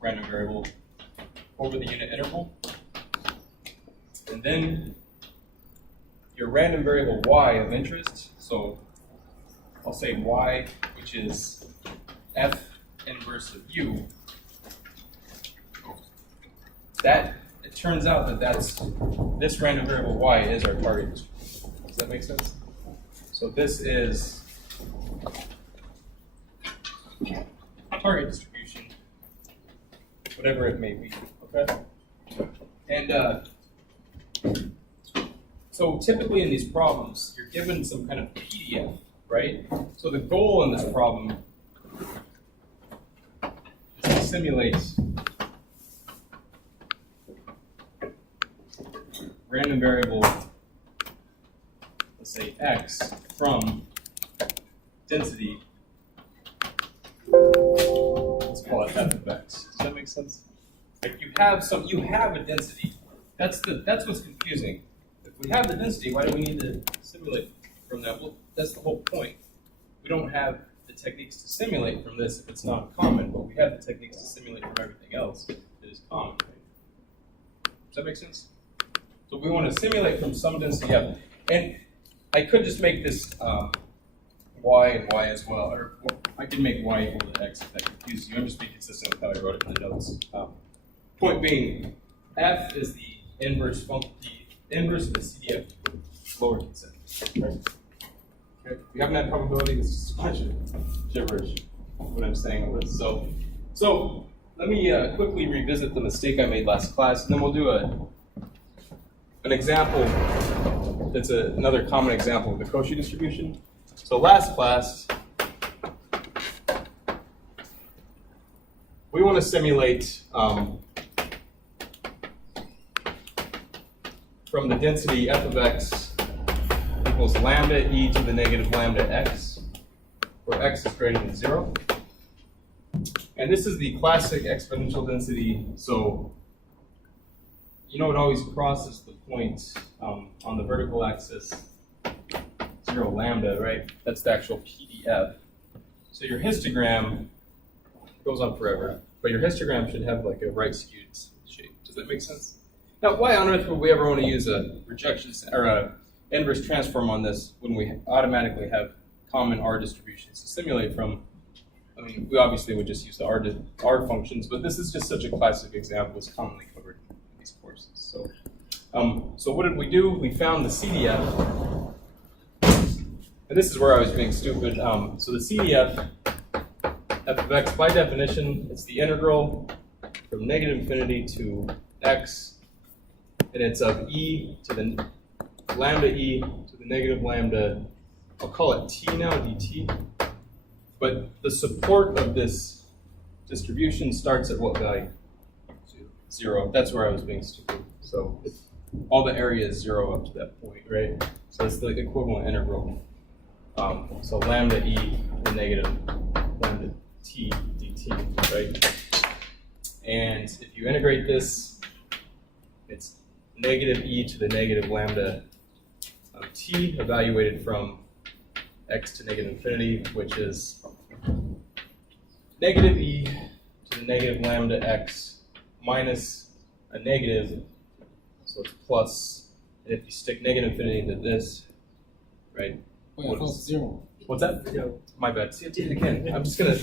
random variable over the unit interval. And then your random variable y of interest, so I'll say y, which is f inverse of u, that it turns out that this random variable y is our target distribution. Does that make sense? So this is target distribution, whatever it may be. Okay. And so typically in these problems, you're given some kind of PDF, right? So the goal in this problem is to simulate random variable, let's say x, from density, let's call it f of x. Does that make sense? Like you have a density. That's what's confusing. If we have the density, why do we need to simulate from that? Well, that's the whole point. We don't have the techniques to simulate from this if it's not common, but we have the techniques to simulate from everything else that is common. Right? Does that make sense? So we want to simulate from some density f. And I could just make this y and y as well, or I could make y equal to x if that confuses you. I'm just being consistent with how I wrote it in the notes. Point being, f is the inverse function, the inverse of the CDF lowercase f. Right? Okay. We haven't had probability. This is a bunch of gibberish. What I'm saying on this. So let me quickly revisit the mistake I made last class, and then we'll do an example that's another common example of the Cauchy distribution. So last class, we want to simulate from the density f of x equals lambda e to the negative lambda x, where x is greater than 0. And this is the classic exponential density, so you know it always crosses the point on the vertical axis, 0 lambda, right? That's the actual PDF. So your histogram goes on forever, but your histogram should have like a right skewed shape. Does that make sense? Now, why on earth would we ever want to use a rejection or a inverse transform on this when we automatically have common R distributions to simulate from? I mean, we obviously would just use the R functions, but this is just such a classic example. It's commonly covered in these courses. So what did we do? We found the CDF, and this is where I was being stupid. So the CDF, f of x, by definition, it's the integral from negative infinity to x, and it's of e to the lambda e to the negative lambda, I'll call it t now, dt. But the support of this distribution starts at what value? 0. That's where I was being stupid. So all the area is 0 up to that point, right? So it's the equivalent integral. So lambda e to the negative lambda t dt, right? And if you integrate this, it's negative e to the negative lambda t evaluated from x to negative infinity, which is negative e to the negative lambda x minus a negative, so it's plus, and if you stick negative infinity into this, right? Wait, I thought it's 0. What's that? Yeah, my bad. See, I did it again. I'm just gonna,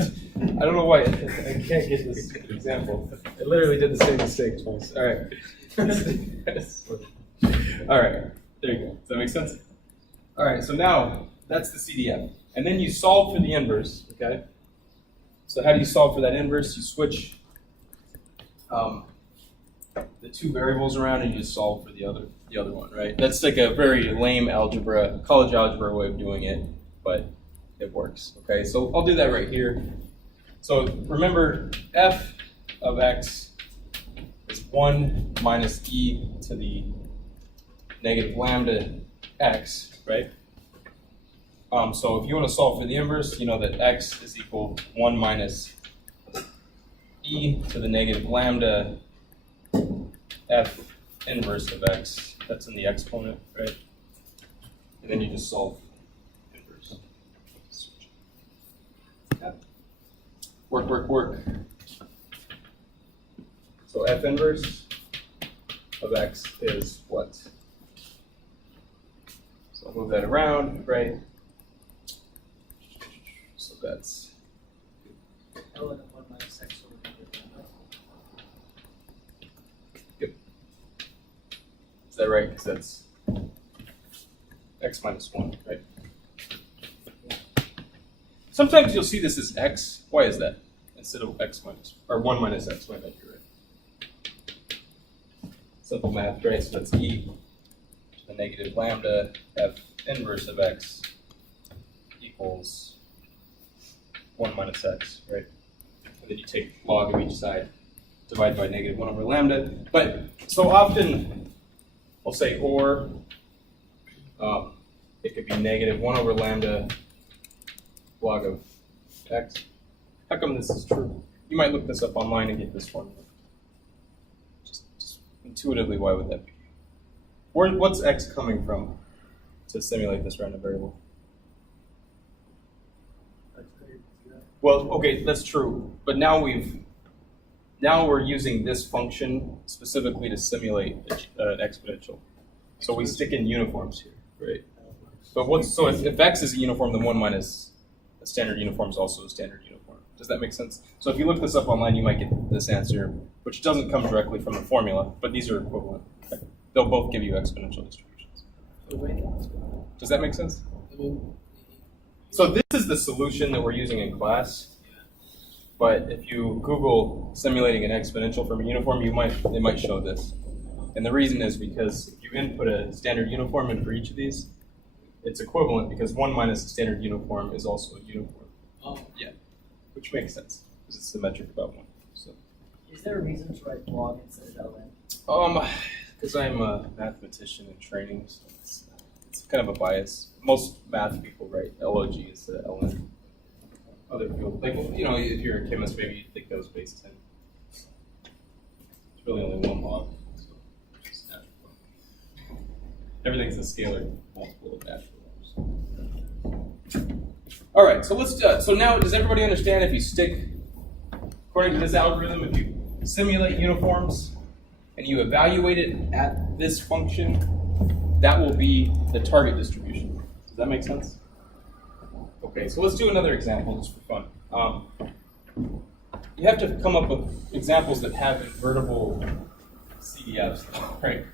I don't know why, I can't get this example. I literally did the same mistake twice. All right. All right, there you go. Does that make sense? All right, so now that's the CDF. And then you solve for the inverse, okay? So how do you solve for that inverse? You switch the two variables around and you just solve for the other one, right? That's like a very lame algebra, college algebra way of doing it, but it works, okay? So I'll do that right here. So remember, f of x is 1 minus e to the negative lambda x, right? So if you want to solve for the inverse, you know that x is equal to 1 minus e to the negative lambda f inverse of x. That's in the exponent, right? And then you just solve inverse. Yeah. Work. So f inverse of x is what? So I'll move that around, right? So that's ln of 1 minus x over negative lambda. Yep. Is that right? Because that's x minus 1, right? Sometimes you'll see this as x. Why is that? Instead of x minus, or 1 minus x, my bad, you're right. Simple math, right? So that's e to the negative lambda f inverse of x equals 1 minus x, right? And then you take log of each side, divide by negative 1 over lambda. But so often, we'll say or, it could be negative 1 over lambda log of x. How come this is true? You might look this up online and get this formula. Just intuitively, why would that be? What's x coming from to simulate this random variable? Well, okay, that's true. But now we're using this function specifically to simulate an exponential. So we stick in uniforms here, right? But so if x is a uniform, then 1 minus a standard uniform is also a standard uniform. Does that make sense? So if you look this up online, you might get this answer, which doesn't come directly from the formula, but these are equivalent. They'll both give you exponential distributions. Does that make sense? So this is the solution that we're using in class. But if you Google simulating an exponential from a uniform, it might show this. And the reason is because if you input a standard uniform in for each of these, it's equivalent because 1 minus a standard uniform is also a uniform. Oh. Yeah, which makes sense because it's symmetric about 1. So. Is there a reason to write log instead of ln? Because I'm a mathematician in training, so it's kind of a bias. Most math people write log instead of ln. Other people, like, if you're a chemist, maybe you think that was base 10. It's really only 1 log. So it's natural. Everything's a scalar multiple of natural numbers. All right, so so now, does everybody understand if you stick, according to this algorithm, if you simulate uniforms and you evaluate it at this function, that will be the target distribution. Does that make sense? Okay, so let's do another example just for fun. You have to come up with examples that have invertible CDFs, right?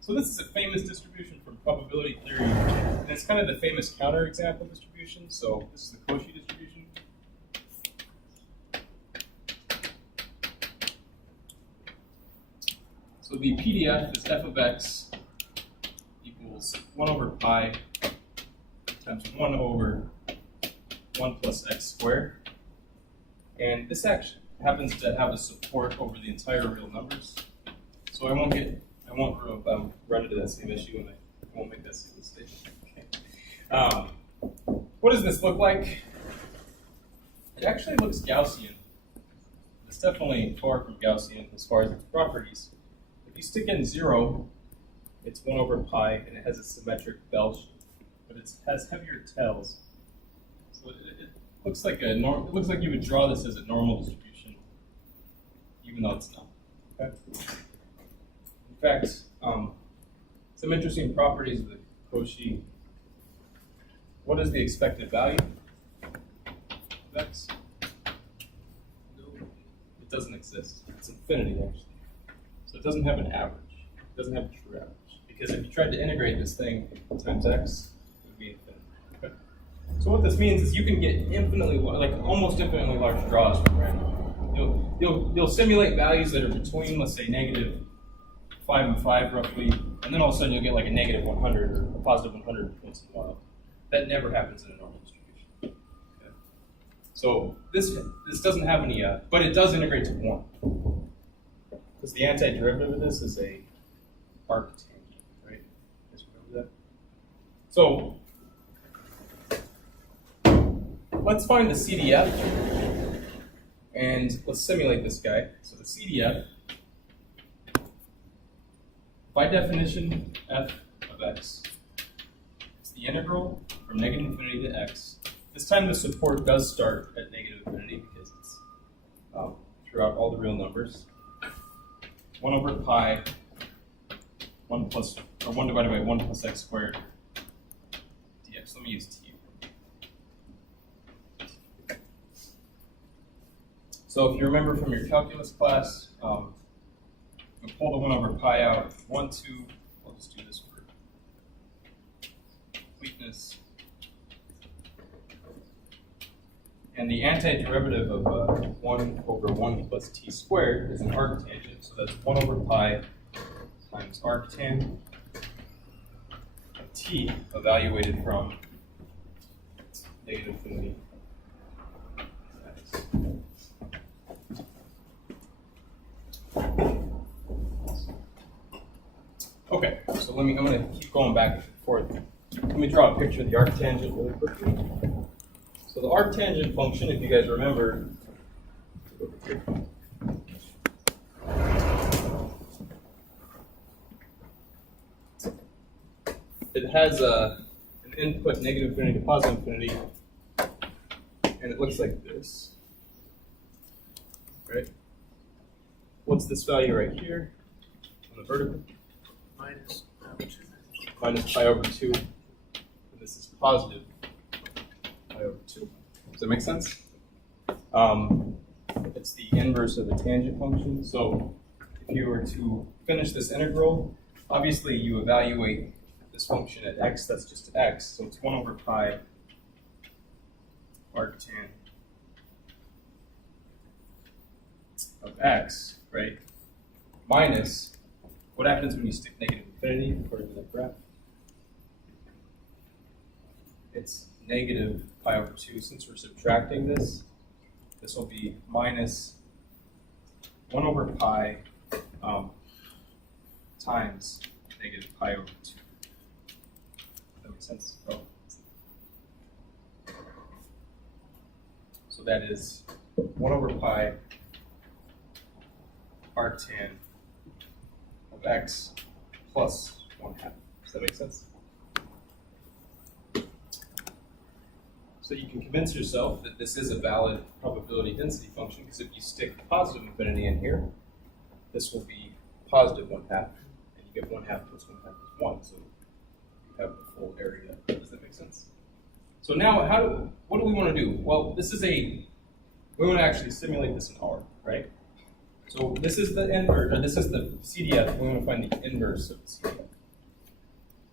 So this is a famous distribution from probability theory, and it's kind of the famous counterexample distribution. So this is the Cauchy distribution. So the PDF is f of x equals 1 over pi times 1 over 1 plus x squared. And this actually happens to have a support over the entire real numbers. So I won't run into that same issue, and I won't make that same mistake. Okay. What does this look like? It actually looks Gaussian. It's definitely far from Gaussian as far as its properties. If you stick in 0, it's 1 over pi, and it has a symmetric bell shape. But it has heavier tails, so it looks like it looks like you would draw this as a normal distribution, even though it's not. Okay. In fact, some interesting properties of the Cauchy. What is the expected value of x? It doesn't exist. It's infinity actually. So it doesn't have an average. It doesn't have a true average because if you tried to integrate this thing times x. Be infinite. Okay. So what this means is you can get almost infinitely large draws from random. You'll simulate values that are between, let's say, negative 5 and 5 roughly, and then all of a sudden you'll get like a negative 100 or a positive 100 once in a while. That never happens in a normal distribution. Okay. So this doesn't have any, but it does integrate to 1. Because the antiderivative of this is a arctangent, right? You guys remember that? So let's find the CDF, and let's simulate this guy. So the CDF, by definition, f of x. It's the integral from negative infinity to x. This time the support does start at negative infinity because it's throughout all the real numbers. 1 over pi 1 divided by 1 plus x squared dx. Let me use t. So if you remember from your calculus class, we pull the 1 over pi out. 1, 2, we'll just do this for completeness. And the antiderivative of 1 over 1 plus t squared is an arctangent. So that's 1 over pi times arctan of t evaluated from negative infinity. Okay, so I'm going to keep going back and forth. Let me draw a picture of the arctangent really quickly. So the arctangent function, if you guys remember, it has an input negative infinity to positive infinity, and it looks like this, right? What's this value right here on the vertical? Minus pi over 2. And this is positive pi over 2. Does that make sense? It's the inverse of the tangent function. So if you were to finish this integral, obviously you evaluate this function at x, that's just x. So it's 1 over pi arctan of x, right? Minus, what happens when you stick negative infinity according to the graph? It's negative pi over 2. Since we're subtracting this, this will be minus 1 over pi times negative pi over 2. Does that make sense? Oh. So that is 1 over pi arctan of x plus 1/2. Does that make sense? So you can convince yourself that this is a valid probability density function, because if you stick positive infinity in here, this will be positive 1/2, and you get 1/2 plus 1/2 is 1, so you have the full area. Does that make sense? So now, what do we want to do? Well, we want to actually simulate this in R, right? So this is the inverse, or this is the CDF. We want to find the inverse of the CDF.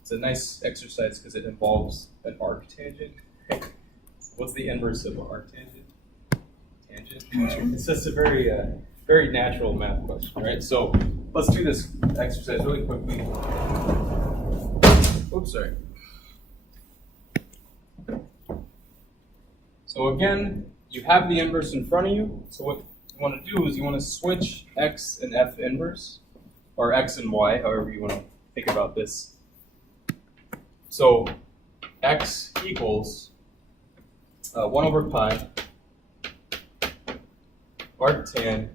It's a nice exercise because it involves an arctangent. What's the inverse of an arctangent? Tangent. It's just a very, very natural math question, right? So let's do this exercise really quickly. Oops, sorry. So again, you have the inverse in front of you. So what you want to do is you want to switch x and f inverse, or x and y, however you want to think about this. So x equals 1 over pi arctan,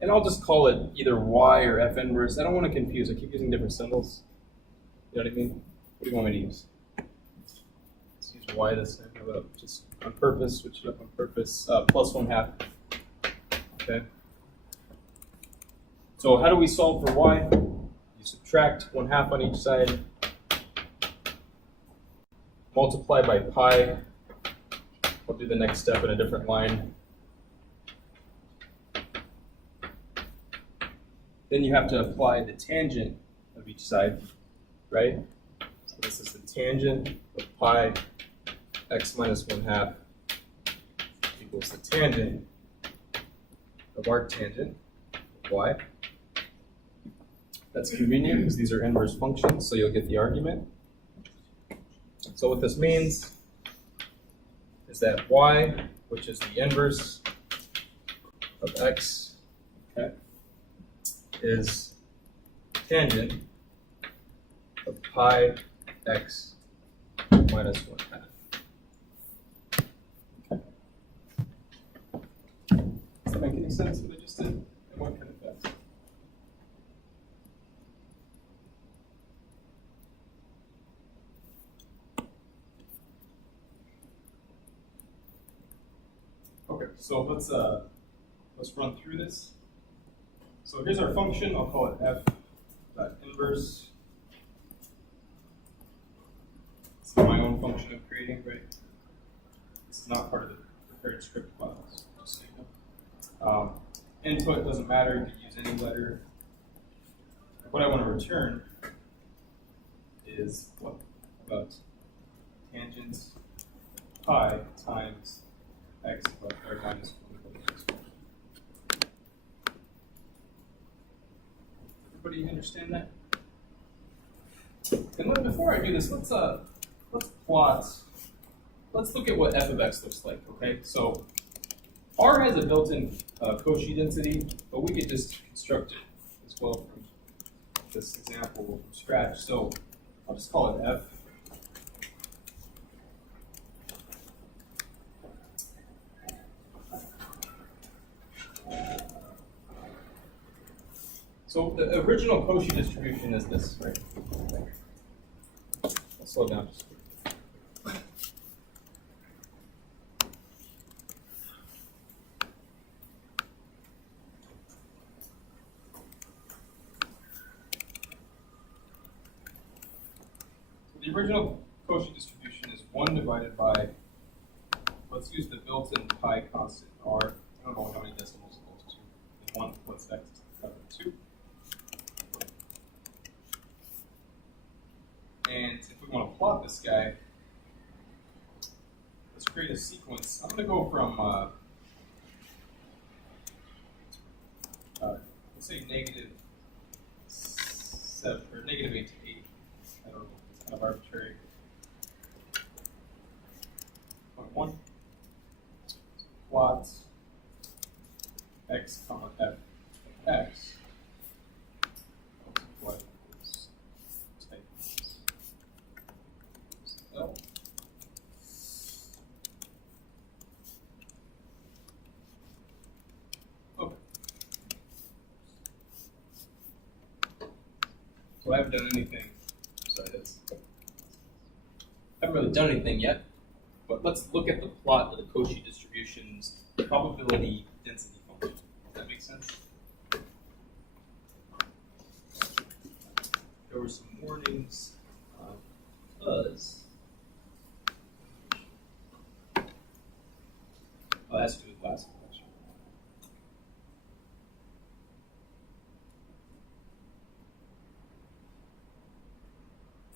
and I'll just call it either y or f inverse. I don't want to confuse. I keep using different symbols. You know what I mean? What do you want me to use? Let's use y this time. How about just on purpose, switch it up on purpose, plus 1/2. Okay. So how do we solve for y? You subtract 1/2 on each side, multiply by pi. I'll do the next step in a different line. Then you have to apply the tangent of each side, right? So this is the tangent of pi x minus 1/2 equals the tangent of arctangent of y. That's convenient because these are inverse functions, so you'll get the argument. So what this means is that y, which is the inverse of x, okay, is tangent of pi x minus 1/2. Okay. Does that make any sense what I just did? I went kind of fast. Okay, so let's let's run through this. So here's our function. I'll call it f dot inverse. It's my own function I'm creating, right? This is not part of the prepared script files. Just so you know. Input doesn't matter. You can use any letter. What I want to return is what? About tangent pi times x plus or minus 1. Everybody understand that? And before I do this, let's plot. Let's look at what f of x looks like. Okay, so R has a built-in Cauchy density, but we could just construct it as well from this example from scratch. So I'll just call it f. So the original Cauchy distribution is this, right? I'll slow down just a bit. The original Cauchy distribution is 1 divided by, let's use the built-in pi constant r. I don't know how many decimals it goes to. 1 plus x is equal to 2. And if we want to plot this guy, let's create a sequence. I'm going to go from, let's say -7 or -8 to 8. I don't know. It's kind of arbitrary. 0.1. Plot x comma f of x. What is type L. Okay. So I haven't done anything. Sorry, I haven't really done anything yet, but let's look at the plot of the Cauchy distribution's probability density function. Does that make sense? There were some warnings because oh, that's to do with last question.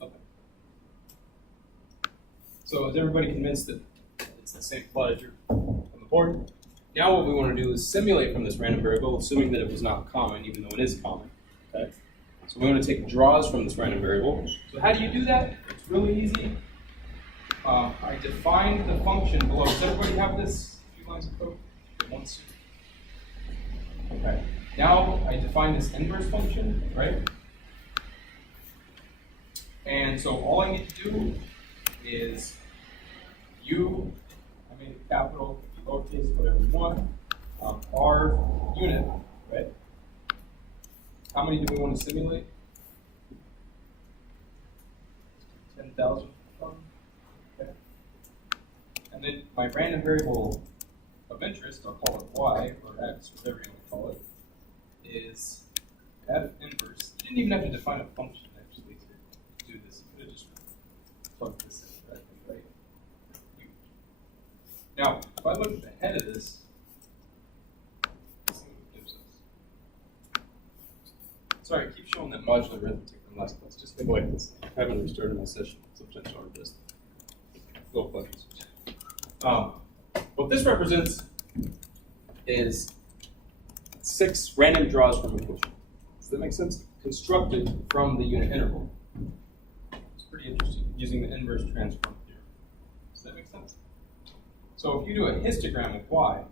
Okay. So is everybody convinced that it's the same plot as you're on the board? Now what we want to do is simulate from this random variable, assuming that it was not common, even though it is common. Okay. So we want to take draws from this random variable. So how do you do that? It's really easy. I defined the function below. Does everybody have this? A few lines of code? Once. Okay. Now I define this inverse function, right? And so all I need to do is I made it capital, lowercase, whatever you want, R unit, right? How many do we want to simulate? 10,000. Okay. And then my random variable of interest, I'll call it y or x, whatever you want to call it, is f inverse. You didn't even have to define a function actually to do this. You could have just plugged this in directly, right? Now, if I look at the head of this, let's see what it gives us. Sorry, I keep showing that modular arithmetic from last class. Just think like this. I haven't restarted my session. Sometimes I'll just go questions. What this represents is 6 random draws from a quotient. Does that make sense? Constructed from the unit interval. It's pretty interesting, using the inverse transform theorem. Does that make sense? So if you do a histogram of y,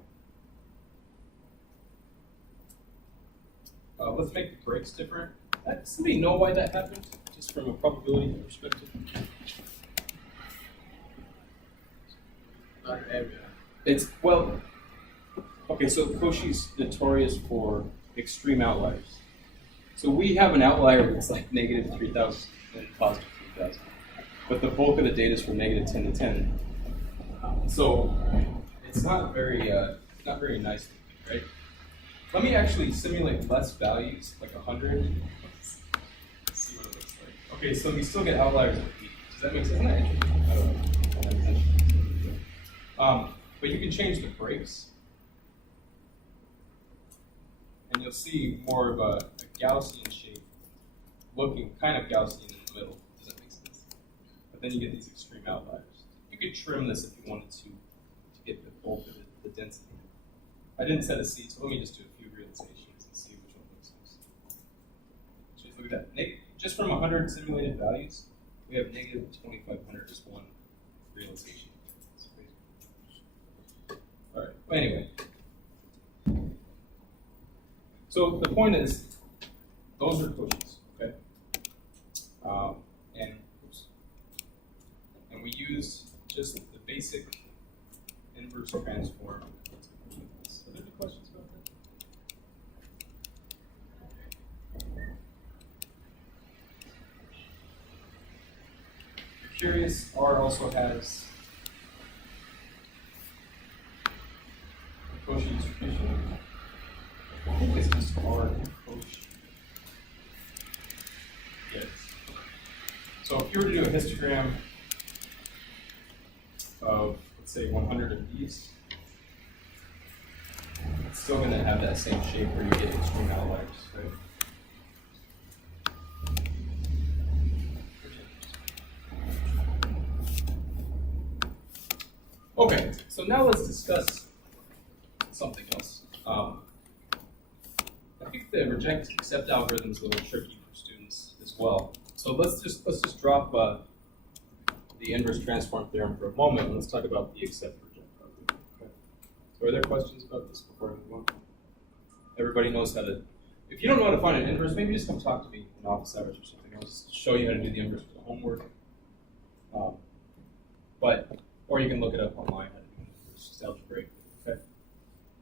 let's make the breaks different. Does somebody know why that happened, just from a probability perspective? Not area. It's, well, okay, so Cauchy's notorious for extreme outliers. So we have an outlier that's like -3,000 and positive 3,000. But the bulk of the data is from -10 to 10. So it's not very nice, right? Let me actually simulate less values, like 100. Let's see what it looks like. Okay, so we still get outliers of 8. Does that make sense? Isn't that interesting? I don't know. But you can change the breaks. And you'll see more of a Gaussian shape, looking kind of Gaussian in the middle. Does that make sense? But then you get these extreme outliers. You could trim this if you wanted to get the bulk of the density. I didn't set a C, so let me just do a few realizations and see which one makes sense. Just look at that. Just from 100 simulated values, we have negative 2,500 as one realization. That's crazy. All right. Well, anyway. So the point is, those are quotients, okay? And we use just the basic inverse transform. Are there any questions about that? If you're curious, R also has a quotient distribution. I think it's just R quotient. Yes. So if you were to do a histogram of, let's say, 100 of these, it's still going to have that same shape where you get extreme outliers, right? Okay, so now let's discuss something else. I think the reject accept algorithm is a little tricky for students as well. So let's just drop the inverse transform theorem for a moment, and let's talk about the accept reject algorithm. Okay. So are there questions about this before I move on? Everybody knows how to. If you don't know how to find an inverse, maybe just come talk to me in office hours or something. I'll just show you how to do the inverse for the homework. Or you can look it up online. How to do it. It's just algebraic. Okay.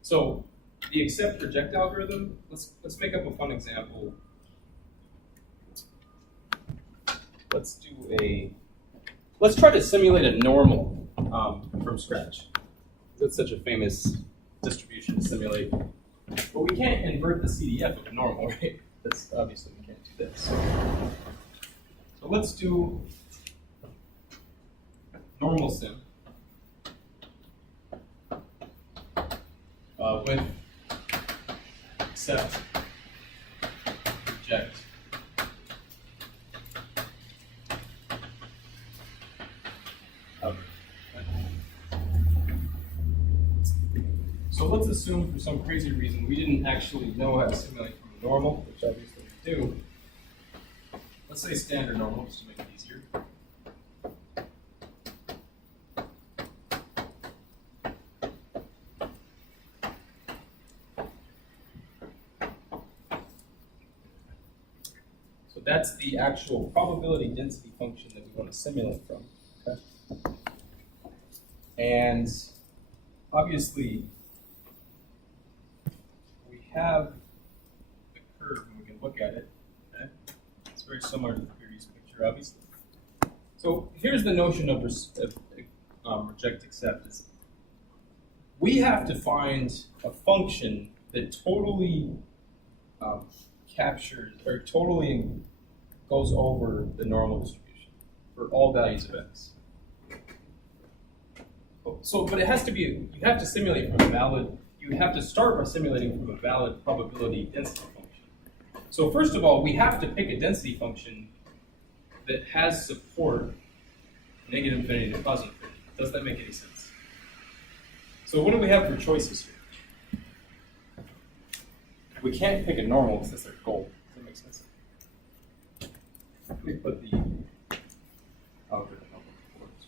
So the accept reject algorithm. Let's make up a fun example. Let's try to simulate a normal from scratch. That's such a famous distribution to simulate. But we can't invert the CDF of a normal, right? That's obviously we can't do this. So let's do normal sim with accept, reject. So let's assume for some crazy reason we didn't actually know how to simulate from a normal, which obviously we do. Let's say standard normal, just to make it easier. So that's the actual probability density function that we want to simulate from. Okay? And obviously, we have the curve and we can look at it. Okay? It's very similar to the previous picture, obviously. So here's the notion of reject accept. Is we have to find a function that totally captures or totally goes over the normal distribution for all values of x. So, but it has to be, you have to simulate from a valid, you have to start by simulating from a valid probability density function. So first of all, we have to pick a density function that has support negative infinity to positive infinity. Does that make any sense? So what do we have for choices here? We can't pick a normal because that's our goal. Does that make sense? Let me put the algorithm up before this.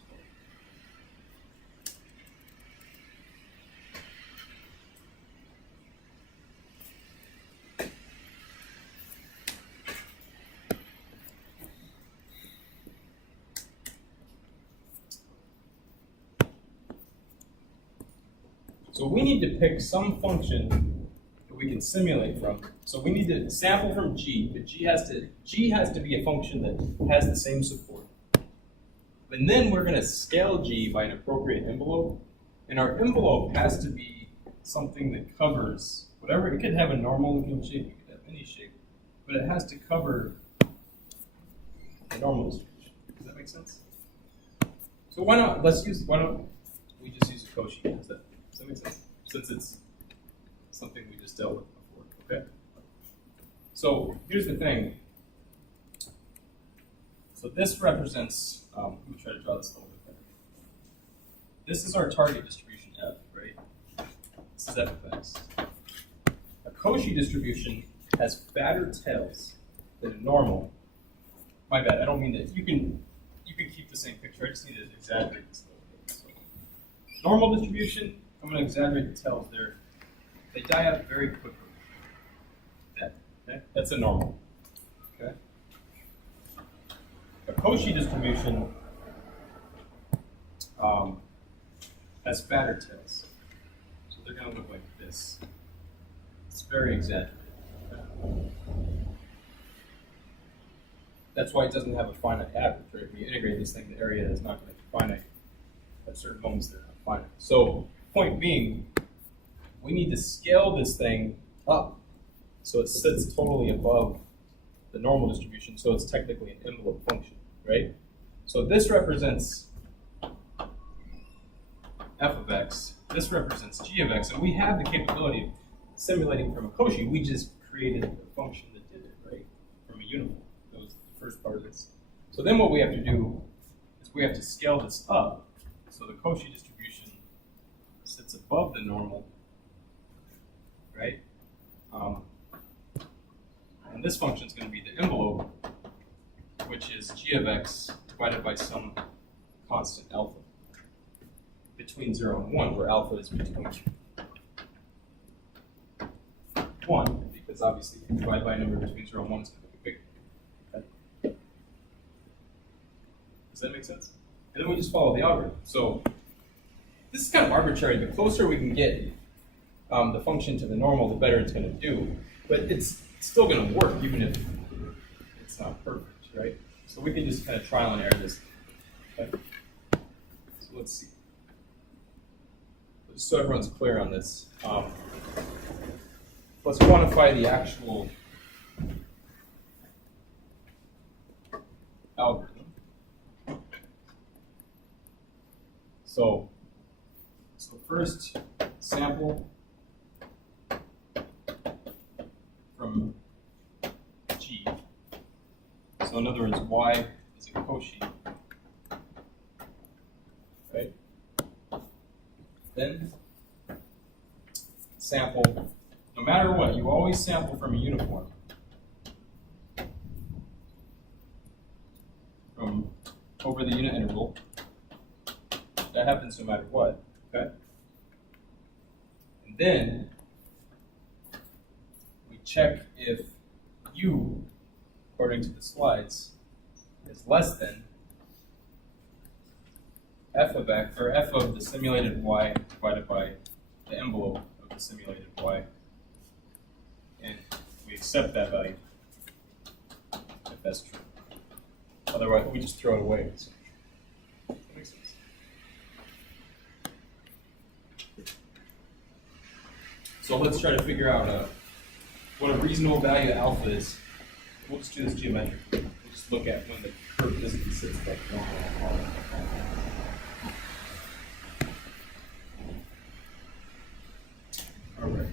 So we need to pick some function that we can simulate from. So we need to sample from G, but G has to be a function that has the same support. And then we're going to scale G by an appropriate envelope. And our envelope has to be something that covers whatever, it could have a normal looking shape, it could have any shape, but it has to cover the normal distribution. Does that make sense? So why don't we just use a Cauchy? Does that make sense? Since it's something we just dealt with before, okay? So here's the thing. So this represents, let me try to draw this a little bit better. This is our target distribution F, right? This is F of X. A Cauchy distribution has fatter tails than a normal. My bad, I don't mean that. You can keep the same picture, I just need to exaggerate this a little bit. So, normal distribution, I'm going to exaggerate the tails there. They die out very quickly. Okay? That's a normal. Okay? A Cauchy distribution has fatter tails. So they're going to look like this. It's very exaggerated. Okay? That's why it doesn't have a finite average, right? If you integrate this thing, the area is not going to be finite. At certain moments, they're not finite. So, point being, we need to scale this thing up so it sits totally above the normal distribution, so it's technically an envelope function, right? So this represents f of x, this represents g of x, and we have the capability of simulating from a Cauchy. We just created a function that did it, right? From a uniform. That was the first part of this. So then what we have to do is we have to scale this up so the Cauchy distribution sits above the normal, right? And this function is going to be the envelope, which is g of x divided by some constant alpha between 0 and 1, where alpha is between 1, because obviously if you divide by a number between 0 and 1, it's going to be bigger. Okay? Does that make sense? And then we just follow the algorithm. So this is kind of arbitrary. The closer we can get the function to the normal, the better it's going to do. But it's still going to work, even if it's not perfect, right? So we can just kind of trial and error this. Okay? So let's see. Just so everyone's clear on this, let's quantify the actual algorithm. So first, sample from G. So in other words, Y is a Cauchy, right? Then sample, no matter what, you always sample from a uniform. From over the unit interval. That happens no matter what, okay? And then we check if U, according to the slides, is less than f of x, or f of the simulated y divided by the envelope of the simulated y. And we accept that value if that's true. Otherwise, we just throw it away. So, that makes sense. So let's try to figure out what a reasonable value of alpha is. We'll just do this geometrically. We'll just look at when the curve physically sits like normal. All right.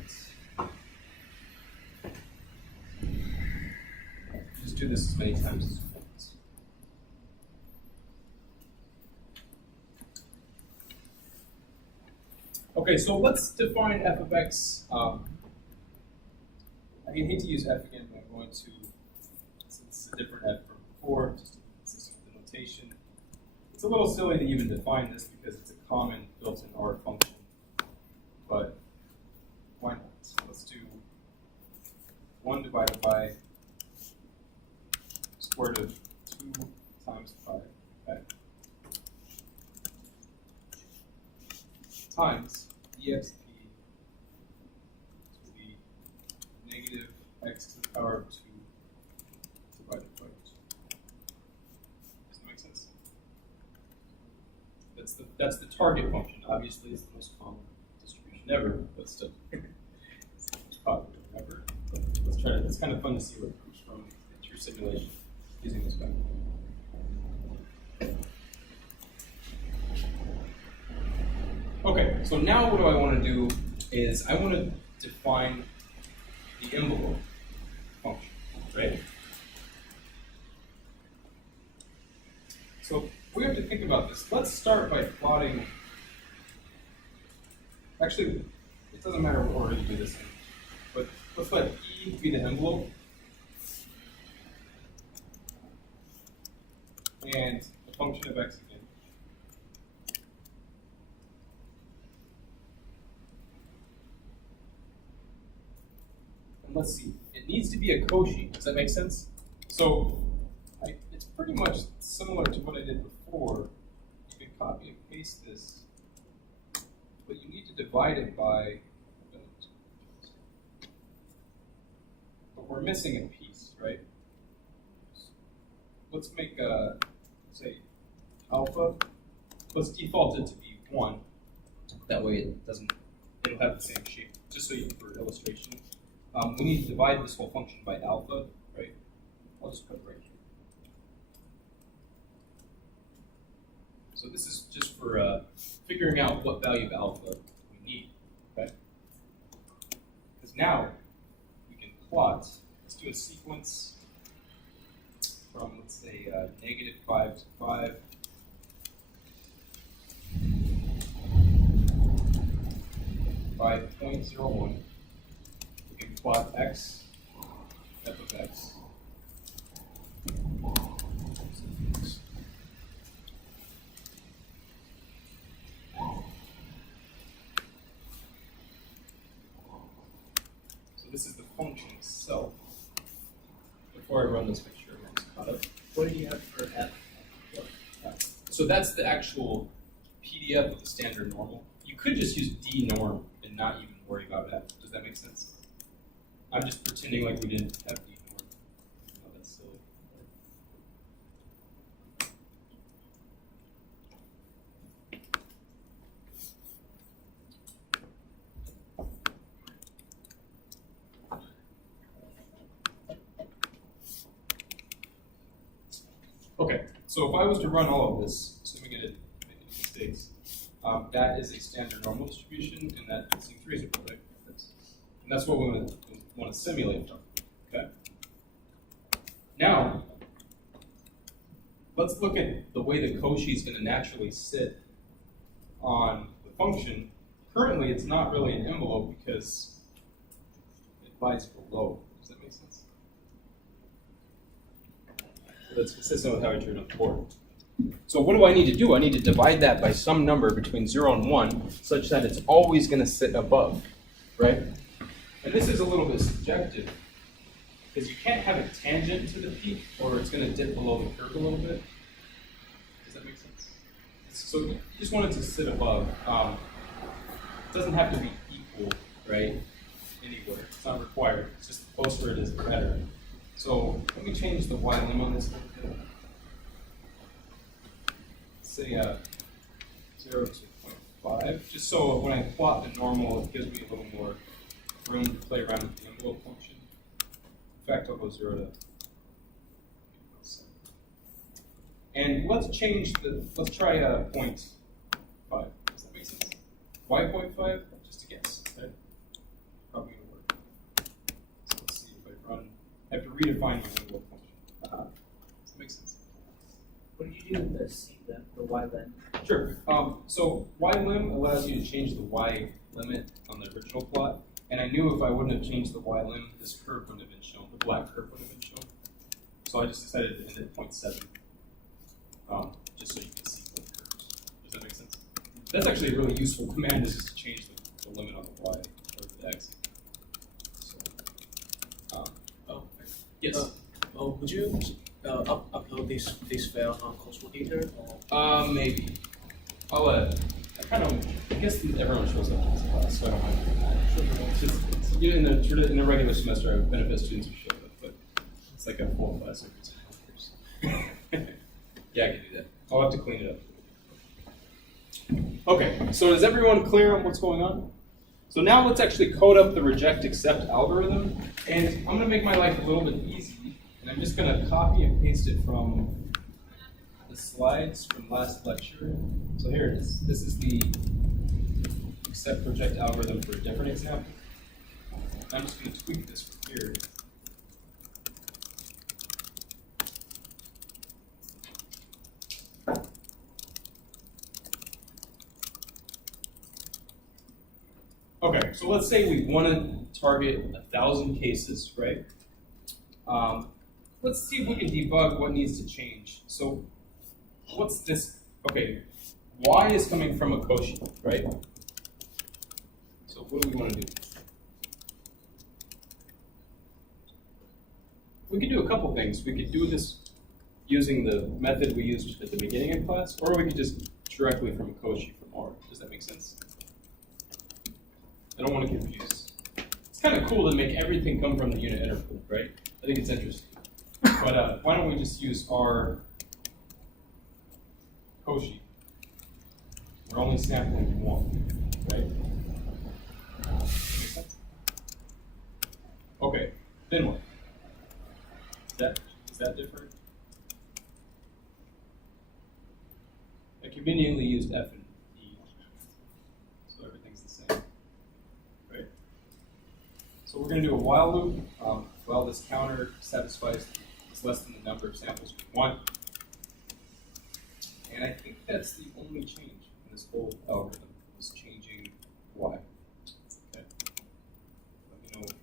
Just do this as many times as you want. Okay, so let's define f of x. I hate to use f again, but I'm going to, since it's a different f from before, just to be consistent with the notation. It's a little silly to even define this because it's a common built-in R function, but why not? So let's do 1 divided by square root of 2 times 5, okay? Times exp to the negative x to the power of 2 divided by 2. Does that make sense? That's the target function. Obviously, it's the most common distribution ever, but still. It's the most try to, it's kind of fun to see what comes from your simulation using this method. Okay, so now what I want to do is I want to define the envelope function, right? So we have to think about this. Let's start by plotting. Actually, it doesn't matter what order you do this in, but let's let E be the envelope. And the function of x again. And let's see, it needs to be a Cauchy. Does that make sense? So it's pretty much similar to what I did before. You can copy and paste this, but you need to divide it by, but we're missing a piece, right? Let's make say alpha. Let's default it to be 1. That way it'll have the same shape. Just so you, for illustration. We need to divide this whole function by alpha, right? I'll just put it right here. So this is just for figuring out what value of alpha we need, okay? Because now we can plot, let's do a sequence from, let's say, -5 to 5. By 0.01, we can plot x, f of x. So this is the function itself. Before I run this picture, I'm just caught up. What do you have for f? So that's the actual PDF of the standard normal. You could just use d norm and not even worry about f. Does that make sense? I'm just pretending like we didn't have d norm. Oh, that's silly. Okay, so if I was to run all of this, assuming I didn't make any mistakes, that is a standard normal distribution, and that seems reasonable, right? And that's what we want to simulate from. Okay. Now, let's look at the way the Cauchy is going to naturally sit on the function. Currently, it's not really an envelope because it lies below. Does that make sense? So that's consistent with how I drew it on the board. So what do I need to do? I need to divide that by some number between 0 and 1 such that it's always going to sit above, right? And this is a little bit subjective because you can't have a tangent to the peak or it's going to dip below the curve a little bit. Does that make sense? So you just want it to sit above. It doesn't have to be equal, right, anywhere. It's not required. It's just the closer it is, the better. So let me change the y lim on this a little bit. Say 0 to 0.5, just so when I plot the normal, it gives me a little more room to play around with the envelope function. In fact, I'll go 0 to 0.7. And let's change let's try 0.5. Does that make sense? Why 0.5? Just a guess, okay? Probably gonna work. So let's see if I run, I have to redefine my envelope function. Does that make sense? What did you do with the c then, the y then? Sure. So y-lim allows you to change the y limit on the original plot. And I knew if I wouldn't have changed the y-lim, this curve wouldn't have been shown. The black curve wouldn't have been shown. So I just decided to end at 0.7, just so you can see both curves. Does that make sense? That's actually a really useful command, is just to change the limit on the y or the x. So, yes. Would you upload this file on Cosmodata? Or? Maybe. I'll I guess everyone shows up in this class, so I don't have to do that. In the regular semester, I have benefit students who show up, but it's like a full class every time. Yeah, I can do that. I'll have to clean it up. Okay, so is everyone clear on what's going on? So now let's actually code up the reject accept algorithm, and I'm going to make my life a little bit easy, and I'm just going to copy and paste it from the slides from last lecture. So here it is. This is the accept reject algorithm for a different example. I'm just going to tweak this from here. Okay, so let's say we want to target 1,000 cases, right? Let's see if we can debug what needs to change. So what's this? Okay, Y is coming from a Cauchy, right? So what do we want to do? We could do a couple things. We could do this using the method we used at the beginning of class, or we could just directly from a Cauchy from R. Does that make sense? I don't want to confuse. It's kind of cool to make everything come from the unit interval, right? I think it's interesting. But why don't we just use our Cauchy? We're only sampling one, right? Make sense? Okay, then what? Is that different? I conveniently used F and E, so everything's the same. Right? So we're going to do a while loop. While this counter satisfies is less than the number of samples we want. And I think that's the only change in this whole algorithm, is changing Y. Okay. Let me know what you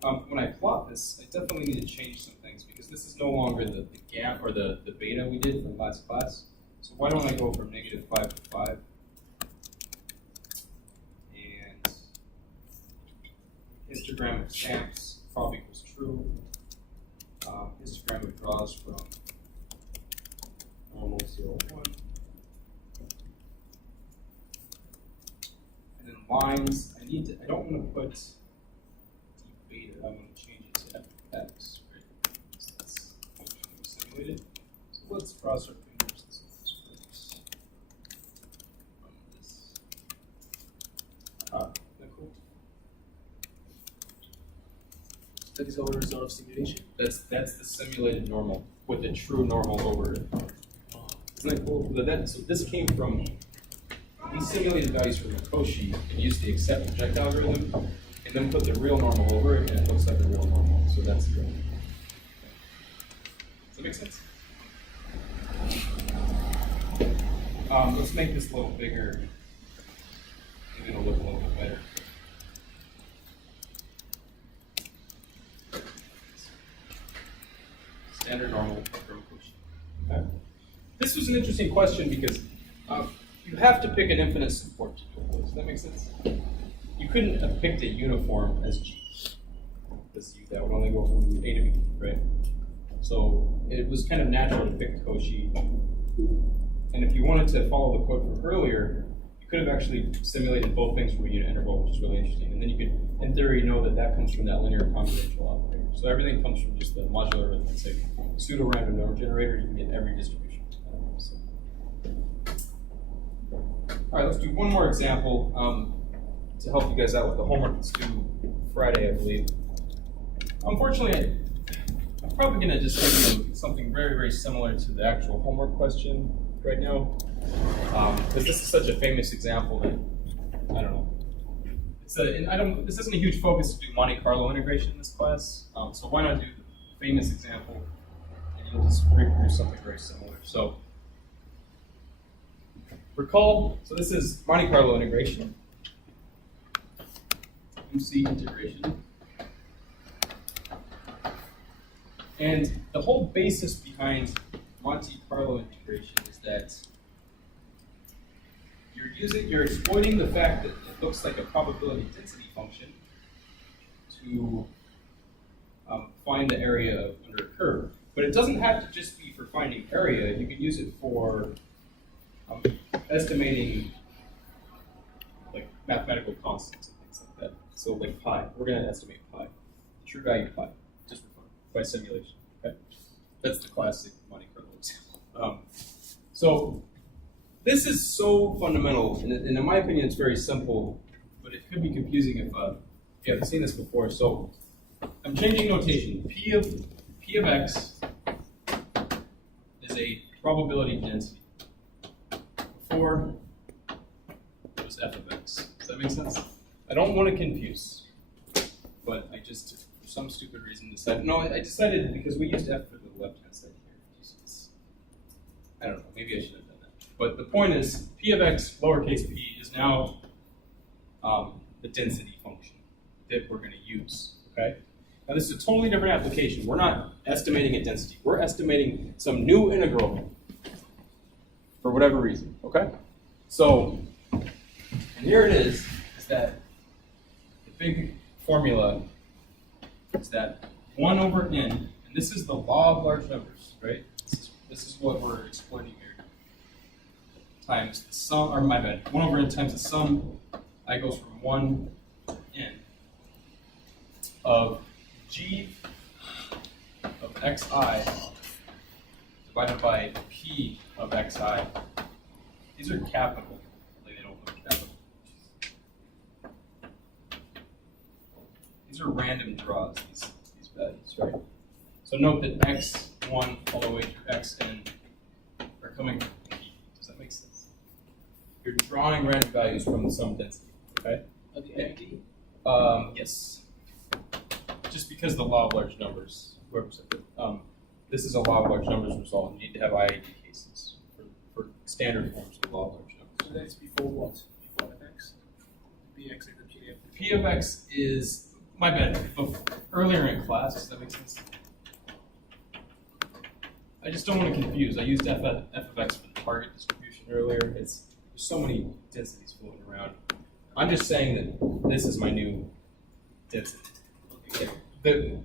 think. When I plot this, I definitely need to change some things because this is no longer the gap or the beta we did from last class. So why don't I go from -5 to 5? And histogram of stamps probably equals true. Histogram of draws from normal 0, 1. And then lines, I don't want to put d beta, I want to change it to fx, right? So that's functionally simulated. So let's cross our fingers and see if this works. Run this. Isn't that cool? That is our result of simulation. That's the simulated normal with the true normal over it. Isn't that cool? So this came from, we simulated values from a Cauchy and used the accept reject algorithm, and then put the real normal over it, and it looks like a real normal. So that's good. Does that make sense? Let's make this a little bigger. Maybe it'll look a little bit better. Standard normal from Cauchy. Okay. This was an interesting question because you have to pick an infinite support to do it. Does that make sense? You couldn't have picked a uniform as G. That would only go from A to B, right? So it was kind of natural to pick Cauchy. And if you wanted to follow the code from earlier, you could have actually simulated both things from a unit interval, which is really interesting. And then you could, in theory, know that that comes from that linear combinatorial operator. So everything comes from just the modular arithmetic, pseudo-random number generator. You can get every distribution. All right, let's do one more example to help you guys out with the homework that's due Friday, I believe. Unfortunately, I'm probably going to just give you something very, very similar to the actual homework question right now, because this is such a famous example that, I don't know. This isn't a huge focus to do Monte Carlo integration in this class, so why not do the famous example, and you'll just reproduce something very similar. So recall, so this is Monte Carlo integration, UC integration. And the whole basis behind Monte Carlo integration is that you're exploiting the fact that it looks like a probability density function to find the area under a curve. But it doesn't have to just be for finding area. You can use it for estimating like mathematical constants and things like that. So like pi, we're going to estimate pi, true value pi, just for fun, by simulation. Okay, that's the classic Monte Carlo example. So this is so fundamental, and in my opinion, it's very simple, but it could be confusing if you haven't seen this before. So I'm changing notation. P of x is a probability density. Before it was f of x. Does that make sense? I don't want to confuse, but I just, for some stupid reason, decided. No, I decided because we used f for the left-hand side here. I don't know. Maybe I should have done that. But the point is, p of x, lowercase p, is now the density function that we're going to use. Okay. Now this is a totally different application. We're not estimating a density. We're estimating some new integral for whatever reason. Okay. So, and here it is that the big formula is that 1 over n, and this is the law of large numbers, right? This is what we're exploiting here. Times the sum, or my bad, 1 over n times the sum, I goes from 1 to n of g of xi divided by p of xi. These are capital. They don't look capital. These are random draws, these values, right? So note that x1 all the way through xn are coming from p. Does that make sense? You're drawing random values from the sum density, okay? Okay. Yes. Just because the law of large numbers, whoever said that, this is a law of large numbers result. You need to have IID cases for standard forms of law of large numbers. So that's before what? Before fx? Bx and p. P of x is, my bad, earlier in class, does that make sense? I just don't want to confuse. I used f of x for the target distribution earlier. There's so many densities floating around. I'm just saying that this is my new density. That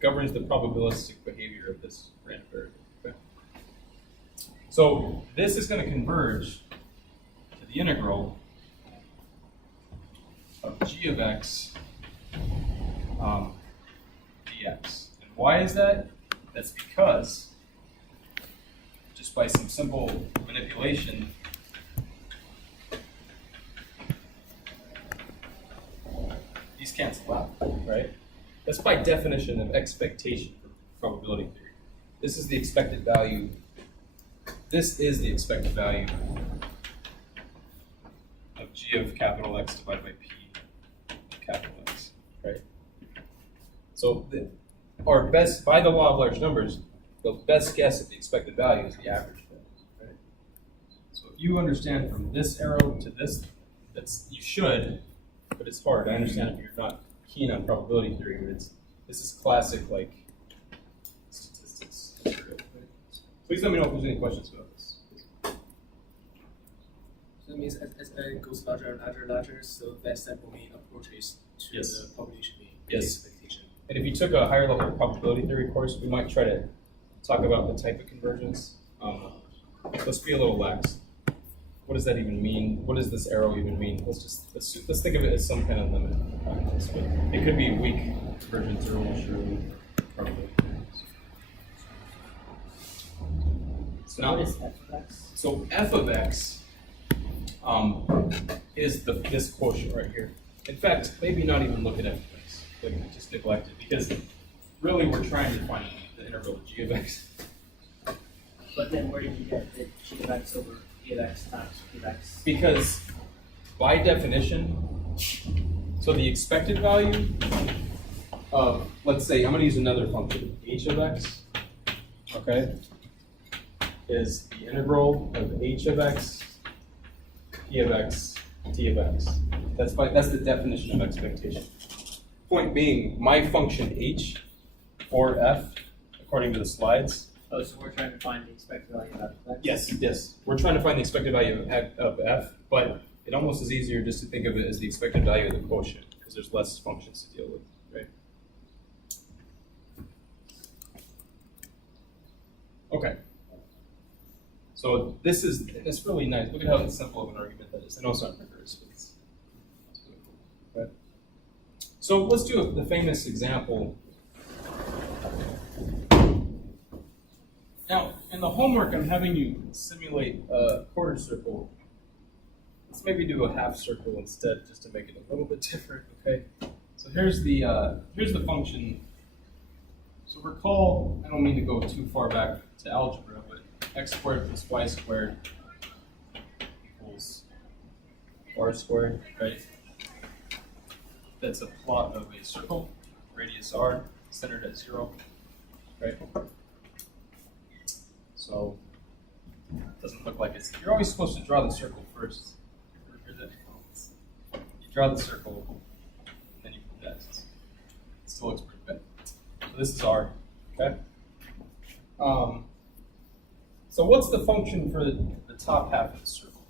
governs the probabilistic behavior of this random variable. Okay? So this is going to converge to the integral of g of x dx. And why is that? That's because, just by some simple manipulation, these cancel out, right? That's by definition of expectation for probability theory. This is the expected value. This is the expected value of g of capital X divided by p of capital X, right? So our best, by the law of large numbers, the best guess at the expected value is the average value, right? So if you understand from this arrow to this, you should, but it's hard. I understand if you're not keen on probability theory, but this is classic like statistics. Please let me know if there's any questions about this. So that means as n goes larger and larger and larger, so that sample mean approaches to Yes. the population mean Yes. expectation. And if you took a higher level probability theory course, we might try to talk about the type of convergence. Let's be a little lax. What does that even mean? What does this arrow even mean? Let's think of it as some kind of limit. It could be weak convergence or almost surely probability. So what is f of x? So f of x is this quotient right here. In fact, maybe not even look at f of x. Like just neglect it because really we're trying to find the integral of g of x. But then where did you get the g of x over p of x times p of x? Because by definition, so the expected value of, let's say, I'm going to use another function, h of x, okay, is the integral of h of x, p of x, t of x. That's the definition of expectation. Point being, my function h or f, according to the slides. Oh, so we're trying to find the expected value of f of x? Yes. We're trying to find the expected value of f, but it almost is easier just to think of it as the expected value of the quotient, because there's less functions to deal with, right? Okay. So it's really nice. Look at how simple of an argument that is. I know it's not rigorous, but it's really cool. Okay. So let's do the famous example. Now, in the homework, I'm having you simulate a quarter circle. Let's maybe do a half circle instead, just to make it a little bit different, okay? So here's the function. So recall, I don't mean to go too far back to algebra, but x squared plus y squared equals r squared, right? That's a plot of a circle, radius r, centered at 0, right? So it doesn't look like it's. You're always supposed to draw the circle first. You draw the circle, then you put that. It still looks pretty good. So this is r, okay? So what's the function for the top half of the circle?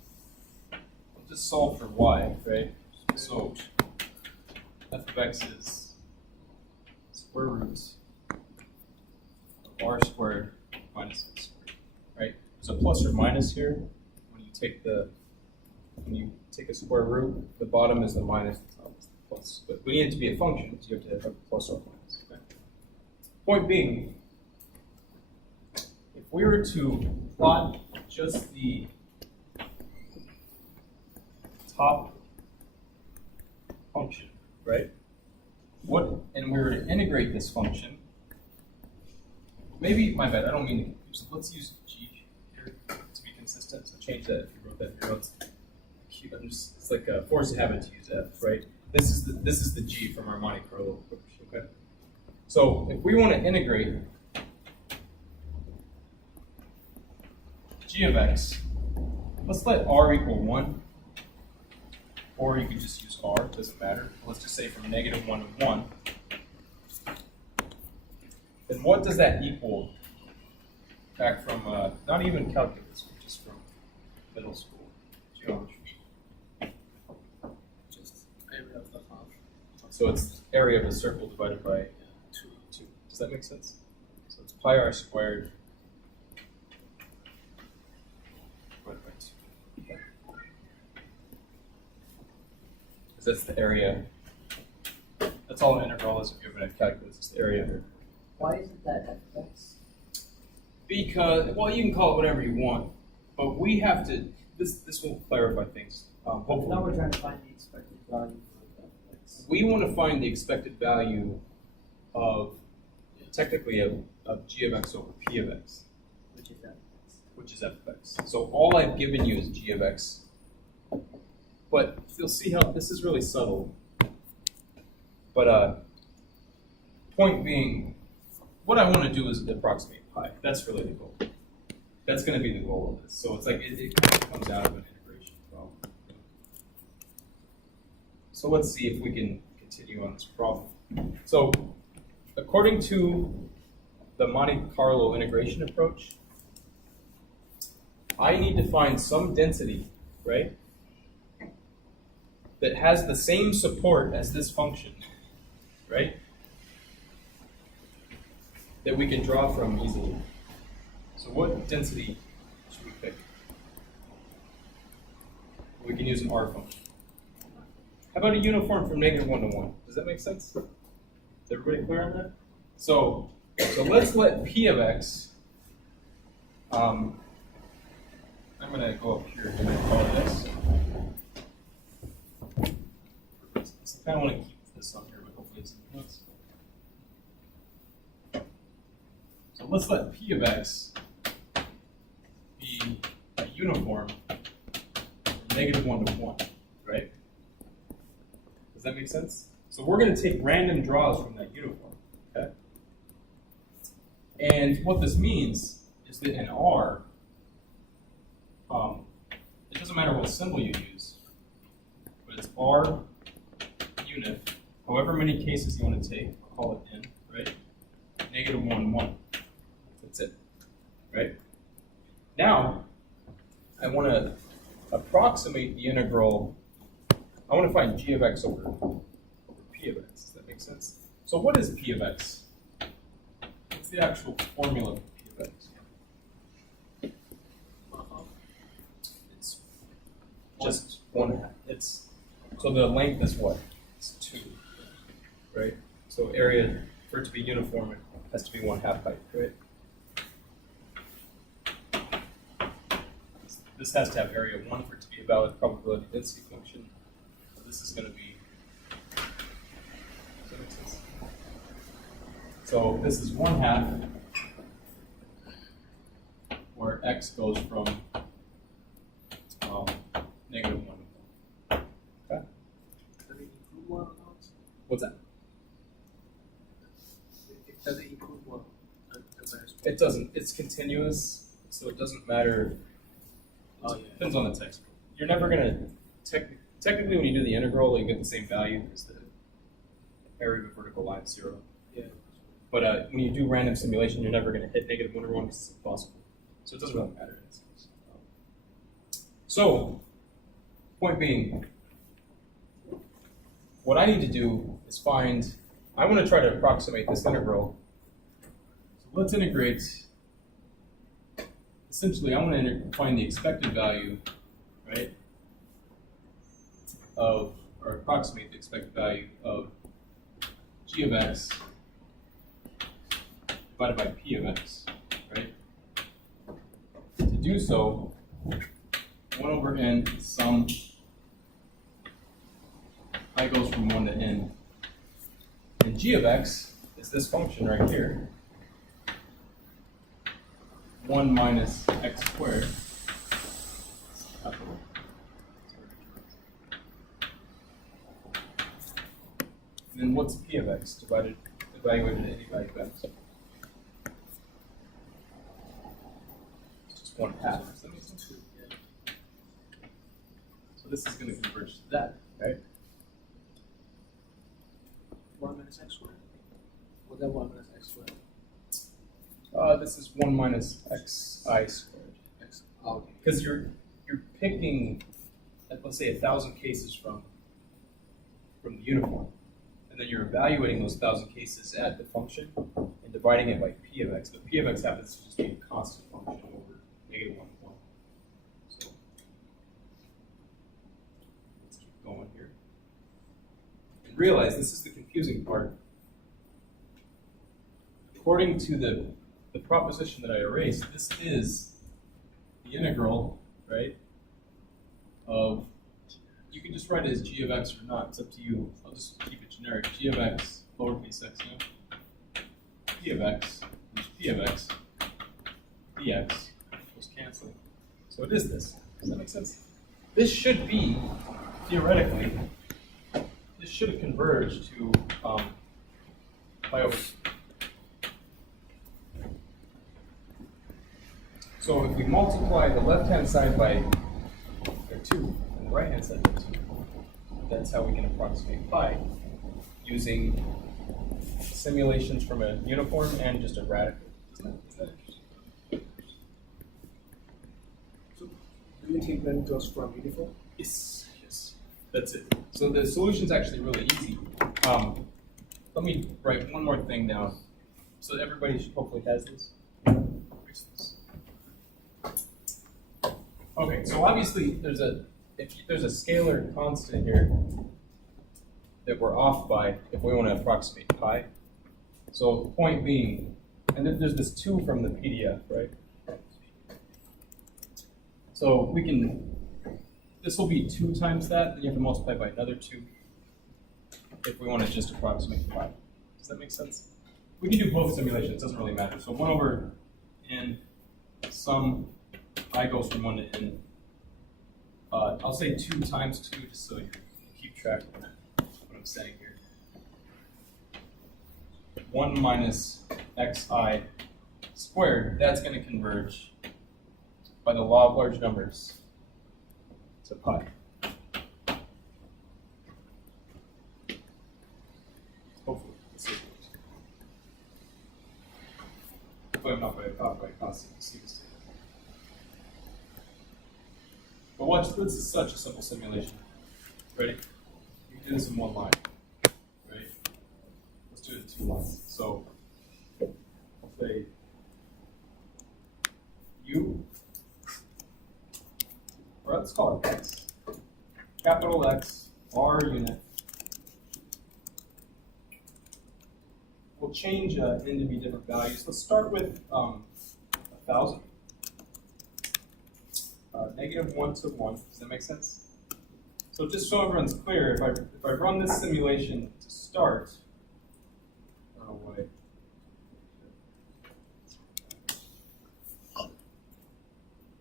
We'll just solve for y, right? So f of x is square root of r squared minus x squared, right? There's a plus or minus here. When you take a square root, the bottom is the minus, the top is the plus. But we need it to be a function, so you have to have a plus or minus. Okay? Point being, if we were to plot just the top function, right? And we were to integrate this function. Maybe, my bad, I don't mean to confuse it. Let's use g here to be consistent. So change that if you wrote that in your notes. It's like a force of habit to use f, right? This is the g from our Monte Carlo approach, okay? So if we want to integrate g of x, let's let r equal 1. Or you can just use r, it doesn't matter. Let's just say from -1 to 1. Then what does that equal back from, not even calculus, but just from middle school geometry? Just area of the half. So it's area of a circle divided by 2. Does that make sense? So it's pi r squared divided by 2. Okay. That's the area. That's all an integral is if you have a calculus. It's the area here. Why isn't that f of x? Because, well, you can call it whatever you want, but we have to. This will clarify things. Hopefully, Now we're trying to find the expected value of f of x. we want to find the expected value of technically of g of x over p of x, Which is f of x. which is f of x. So all I've given you is g of x. But you'll see how this is really subtle. But point being, what I want to do is approximate pi. That's really the goal. That's going to be the goal of this. So it's like it kind of comes out of an integration problem. So let's see if we can continue on this problem. So according to the Monte Carlo integration approach, I need to find some density, right, that has the same support as this function, right? That we can draw from easily. So what density should we pick? We can use an R function. How about a uniform from -1 to 1? Does that make sense? Is everybody clear on that? So let's let P of x, I'm gonna go up here and call this. I kind of want to keep this on here, but hopefully it's in the notes. So let's let P of x be a uniform from -1 to 1, right? Does that make sense? So we're going to take random draws from that uniform, okay? And what this means is that in R, it doesn't matter what symbol you use, but it's R unit, however many cases you want to take, I'll call it n, right? -1, 1. That's it, right? Now, I want to approximate the integral. I want to find g of x over p of x. Does that make sense? So what is p of x? What's the actual formula for p of x? It's just 1/2. So the length is what? It's 2, right? So area, for it to be uniform, it has to be 1/2 height, right? this has to have area 1 for it to be a valid probability density function. So this is going to be, does that make sense? So this is 1/2, where x goes from -1 to 1. Okay? Does it include 1 or not? What's that? It doesn't include 1. It doesn't. It's continuous, so it doesn't matter. Oh, yeah. Depends on the text. You're never gonna technically when you do the integral, you get the same value as the area of a vertical line 0. Yeah. But when you do random simulation, you're never gonna hit -1 or 1 because it's impossible. So it doesn't really matter. So, point being, what I need to do is find. I want to try to approximate this integral. So let's integrate. Essentially, I want to find the expected value, right, or approximate the expected value of g of x divided by p of x, right? To do so, 1/n sum I goes from 1 to n, and g of x is this function right here. 1 minus x squared. And then what's p of x evaluated at any value of x? It's just 1/2. So this is going to converge to that, right? 1 minus x squared. What's that 1 minus x squared? This is 1 minus xi squared. Okay. Because you're picking, let's say, 1,000 cases from the uniform, and then you're evaluating those 1,000 cases at the function and dividing it by p of x. But p of x happens to just be a constant function over -1 to 1. So let's keep going here. And realize this is the confusing part. According to the proposition that I erased, this is the integral, right, of, you can just write it as g of x or not, it's up to you. I'll just keep it generic. G of x, lowercase x now, p of x, there's p of x, dx, those cancel. So it is this. Does that make sense? This should be, theoretically, this should converge to pi over. So if we multiply the left-hand side by 2 and the right-hand side by 2, that's how we can approximate pi using simulations from a uniform and just a radical. Isn't that interesting? So, do you take radicals from uniform? Yes, yes, that's it. So the solution's actually really easy. Let me write one more thing down. So everybody should hopefully has this. Okay, so obviously there's a scalar constant here that we're off by if we want to approximate pi. So the point being, and then there's this 2 from the PDF, right? So we can, this will be 2 times that, then you have to multiply by another 2 if we want to just approximate pi. Does that make sense? We can do both simulations, it doesn't really matter. So 1/n sum I goes from 1 to n. I'll say 2 times 2 just so you can keep track of what I'm saying here. 1 minus xi squared, that's going to converge by the law of large numbers to pi. Hopefully. Let's see if it works. Hopefully I'm not by constant. See this. But watch, this is such a simple simulation. Ready? You can do this in one line. Ready? Let's do it in 2 lines. So, I'll say U, or let's call it X. Capital X, R unit. We'll change n to be different values. Let's start with 1,000. -1 to 1. Does that make sense? So just so everyone's clear, if I run this simulation to start, oh wait.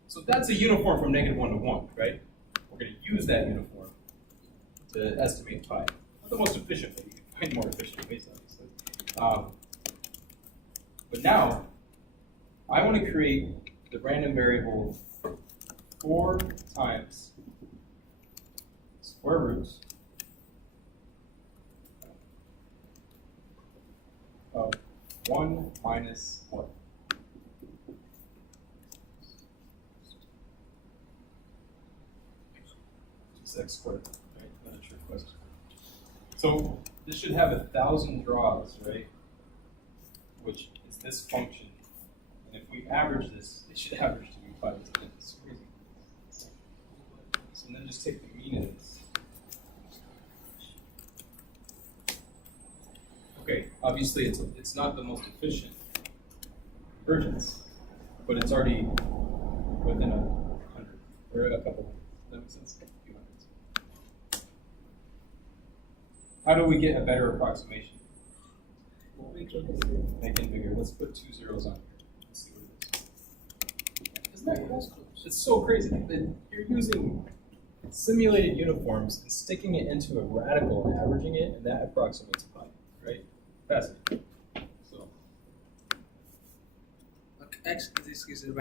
So that's a uniform from -1 to 1, right? We're going to use that uniform to estimate pi. Not the most efficient way. You can find more efficient ways, obviously. But now, I want to create the random variable 4 times square roots of 1 minus what? Just x squared, right? Not a trick question. So this should have 1,000 draws, right? Which is this function. And if we average this, it should average to be 5. It's crazy. So then just take the mean of this. Okay, obviously it's not the most efficient convergence, but it's already within 100, or a couple. Does that make sense? A few hundreds. How do we get a better approximation? Make it bigger. Let's put 2 zeros on here. Let's see what it is. Isn't that cool? It's so crazy that you're using simulated uniforms and sticking it into a radical and averaging it, and that approximates pi, right? Fascinating. So, X in this case is a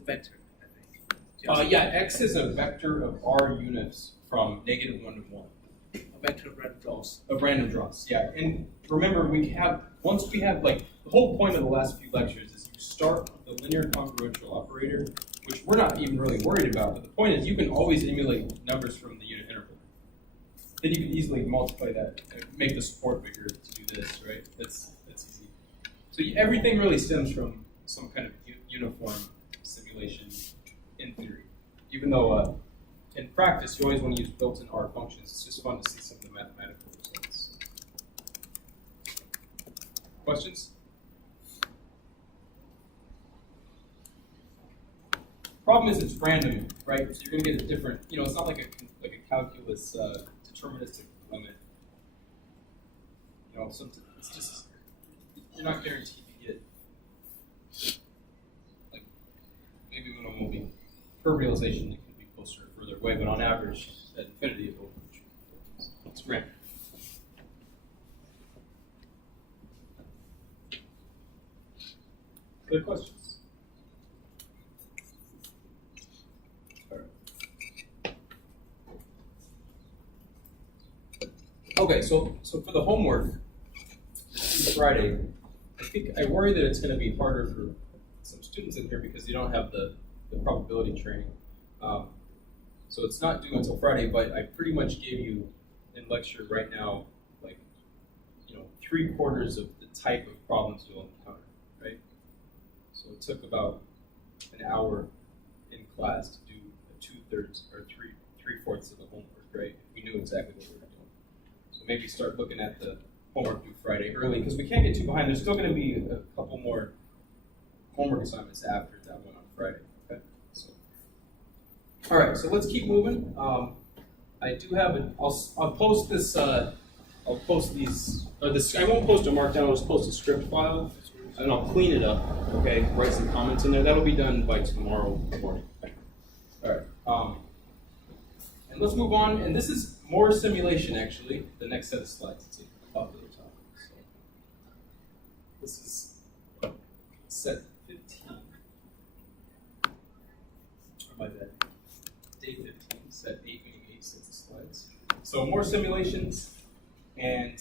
vector, I think. yeah, x is a vector of r units from -1 to 1. A vector of random draws. Of random draws, yeah. And remember, once we have, like, the whole point of the last few lectures is you start with the linear congruential operator, which we're not even really worried about, but the point is you can always emulate numbers from the unit interval. Then you can easily multiply that, make the support bigger to do this, right? That's easy. So everything really stems from some kind of uniform simulation in theory. Even though in practice you always want to use built-in R functions, it's just fun to see some of the mathematical results. Questions? Problem is it's random, right? So you're going to get a different, it's not like a calculus deterministic limit. It's just, you're not guaranteed to get, like, maybe one of them will be, per realization, it could be closer or further away, but on average, at infinity, it will be true. It's random. Good questions? Okay, so for the homework, this Friday, I worry that it's going to be harder for some students in here because you don't have the probability training. So it's not due until Friday, but I pretty much gave you in lecture right now, like, 3/4 of the type of problems you'll encounter, right? So it took about an hour in class to do 2/3 or 3/4 of the homework, right? If we knew exactly what we were doing. So maybe start looking at the homework due Friday early, because we can't get too behind. There's still going to be a couple more homework assignments after that one on Friday. Okay. So, all right. So let's keep moving. I do have I'll post this. I'll post these. I won't post a markdown. I'll just post a script file, and I'll clean it up. Okay. Write some comments in there. That'll be done by tomorrow morning. Okay. All right. And let's move on. And this is more simulation, actually. The next set of slides. It's up at the top. So this is set 15. Or my bad. Day 15. Set 8, meaning 8 sets of slides. So more simulations. And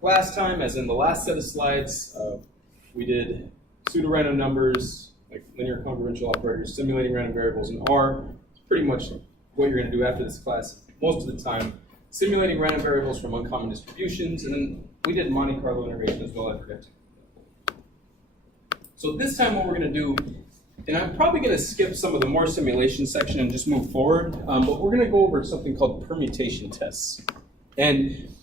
last time, as in the last set of slides, we did pseudo-random numbers, like linear congruential operators, simulating random variables in R. It's pretty much what you're going to do after this class most of the time. Simulating random variables from uncommon distributions, and then we did Monte Carlo integration as well, I forgot to. So this time what we're going to do, and I'm probably going to skip some of the more simulation section and just move forward, but we're going to go over something called permutation tests. And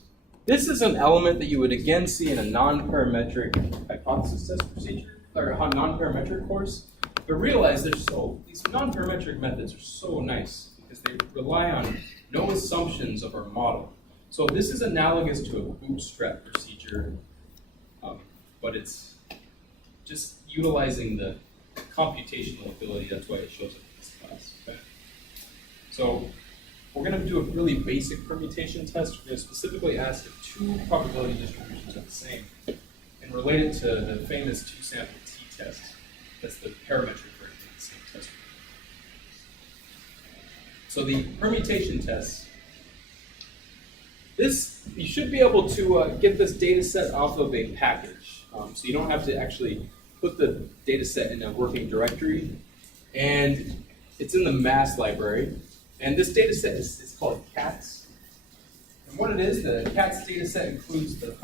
this is an element that you would again see in a non-parametric hypothesis test procedure, or a non-parametric course. But realize these non-parametric methods are so nice because they rely on no assumptions of our model. So this is analogous to a bootstrap procedure, but it's just utilizing the computational ability. That's why it shows up in this class. Okay? So we're going to do a really basic permutation test. We're going to specifically ask if two probability distributions are the same and relate it to the famous two-sample t-test. That's the parametric version of the same test. So the permutation test, you should be able to get this data set off of a package. So you don't have to actually put the data set in a working directory. And it's in the mass library. And this data set is called CATS. And what it is, the CATS data set includes the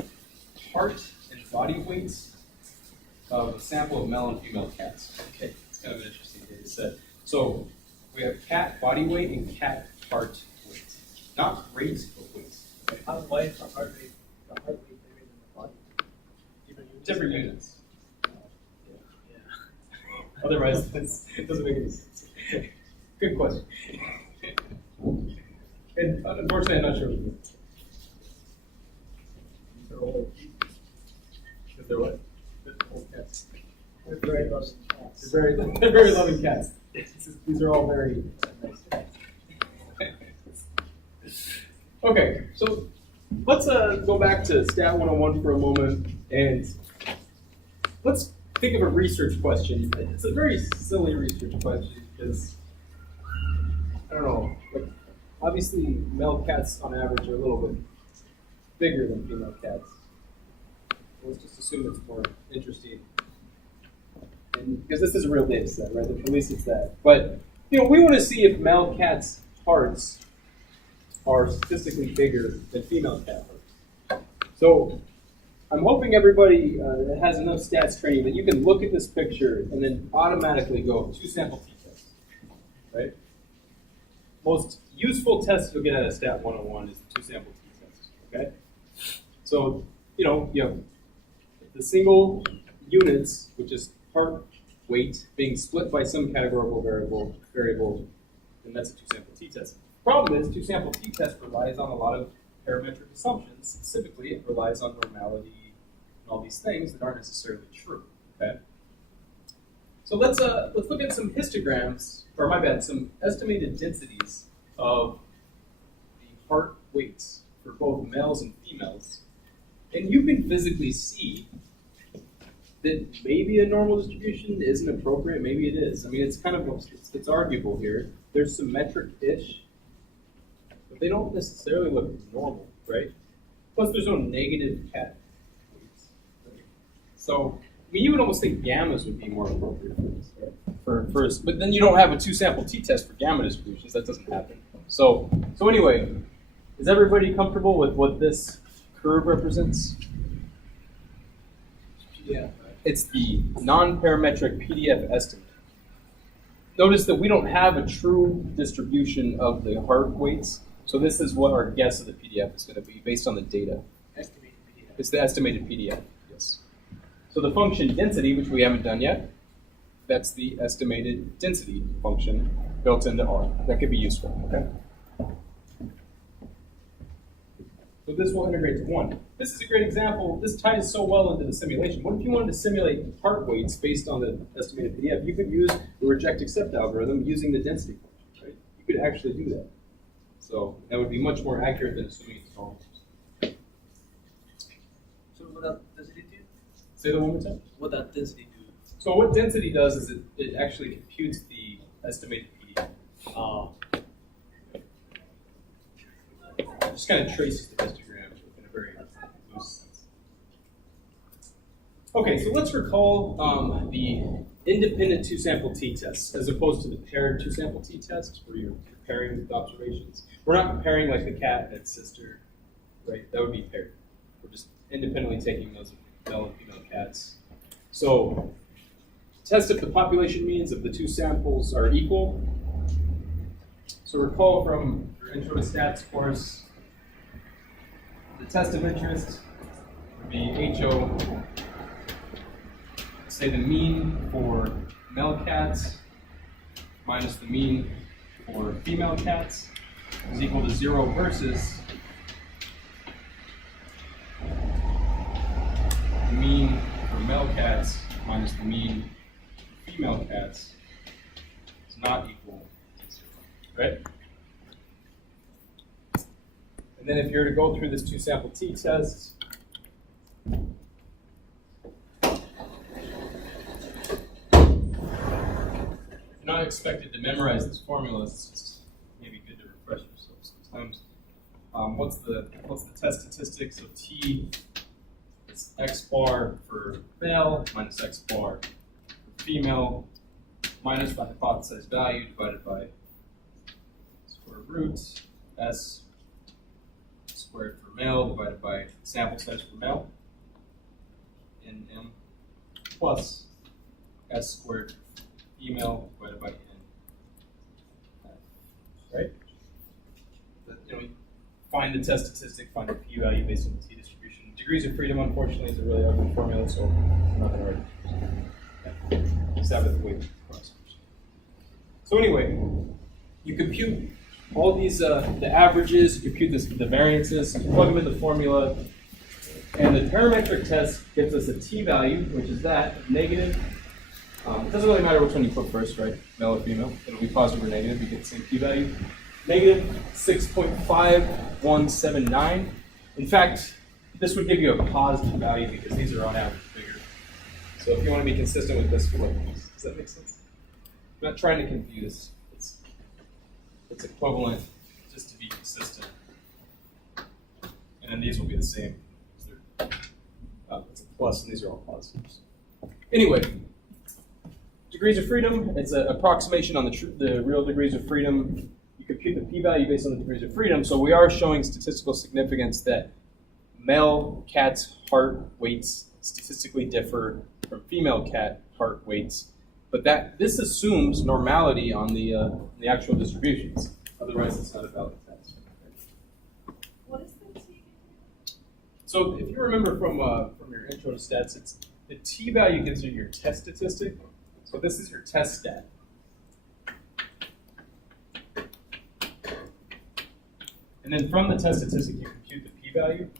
heart and body weights of a sample of male and female cats. Okay, it's kind of an interesting data set. So we have cat body weight and cat heart weight. Not rate, but weight. Okay? Why is the heart rate bigger than the body? Different units. Yeah. Otherwise, it doesn't make any sense. Good question. And unfortunately, I'm not sure. They're old. If they're what? They're old cats. They're very loving cats. They're very loving cats. These are all very nice cats. Okay, so let's go back to Stat 101 for a moment, and let's think of a research question. It's a very silly research question because, I don't know, like, obviously male cats on average are a little bit bigger than female cats. Let's just assume it's more interesting. And because this is a real data set, right? At least it's that. But we want to see if male cats' hearts are statistically bigger than female cat hearts. So I'm hoping everybody that has enough stats training that you can look at this picture and then automatically go two-sample t-test, right? Most useful test you'll get out of Stat 101 is the two-sample t-test, okay? So, you have the single units, which is heart weight, being split by some categorical variable, and that's a two-sample t-test. Problem is, two-sample t-test relies on a lot of parametric assumptions. Specifically, it relies on normality and all these things that aren't necessarily true. Okay. So let's look at some histograms, or some estimated densities of the heart weights for both males and females, and you can physically see that maybe a normal distribution isn't appropriate. Maybe it is. I mean, it's kind of it's arguable here. They're symmetric-ish, but they don't necessarily look normal, right? Plus, there's no negative cat weights. Right? So, I mean, you would almost think gammas would be more appropriate for this, right? For but then you don't have a two-sample t-test for gamma distributions. That doesn't happen. So anyway, is everybody comfortable with what this curve represents? Yeah. It's the non-parametric PDF estimate. Notice that we don't have a true distribution of the heart weights, so this is what our guess of the PDF is going to be based on the data. Estimated PDF. It's the estimated PDF, yes. So the function density, which we haven't done yet, that's the estimated density function built into R. That could be useful, okay? So this will integrate to 1. This is a great example. This ties so well into the simulation. What if you wanted to simulate heart weights based on the estimated PDF? You could use the reject accept algorithm using the density function, right? You could actually do that. So that would be much more accurate than assuming it's normal. So what that density do? Say that one more time. What that density do? So what density does is it actually computes the estimated PDF. It just kind of traces the histogram in a very loose sense. Okay, so let's recall the independent two-sample t-test as opposed to the paired two-sample t-test where you're comparing with observations. We're not comparing like the cat and its sister, right? That would be paired. We're just independently taking those male and female cats. So test if the population means of the two samples are equal. So recall from your intro to stats course, the test of interest would be HO. Say the mean for male cats minus the mean for female cats is equal to 0 versus the mean for male cats minus the mean for female cats is not equal to 0, right? And then if you're to go through this 2-sample t-test, you're not expected to memorize this formula. It's just maybe good to refresh yourself sometimes. What's the test statistics of t? It's x bar for male minus x bar for female minus the hypothesized value divided by square root s squared for male divided by sample size for male in m plus s squared female divided by n. Right? You find the test statistic, find the p-value based on the t-distribution. Degrees of freedom, unfortunately, is a really ugly formula, so I'm not going to write it. Just have it the way cross. So anyway, you compute all these, the averages, you compute the variances, you plug them in the formula, and the parametric test gives us a t-value, which is that, negative. It doesn't really matter which one you put first, right? Male or female. It'll be positive or negative. You get the same p-value. Negative 6.5179. In fact, this would give you a positive value because these are on average bigger. So if you want to be consistent with this, flip this. Does that make sense? I'm not trying to confuse. It's equivalent just to be consistent. And then these will be the same. It's a plus, and these are all positives. Anyway. Degrees of freedom, it's an approximation on the real degrees of freedom. You compute the p-value based on the degrees of freedom, so we are showing statistical significance that male cat's heart weights statistically differ from female cat heart weights, but this assumes normality on the actual distributions. Otherwise, it's not a valid test. What is the t? So if you remember from your intro to stats, the t-value gives you your test statistic. So this is your test stat. And then from the test statistic, you compute the p-value.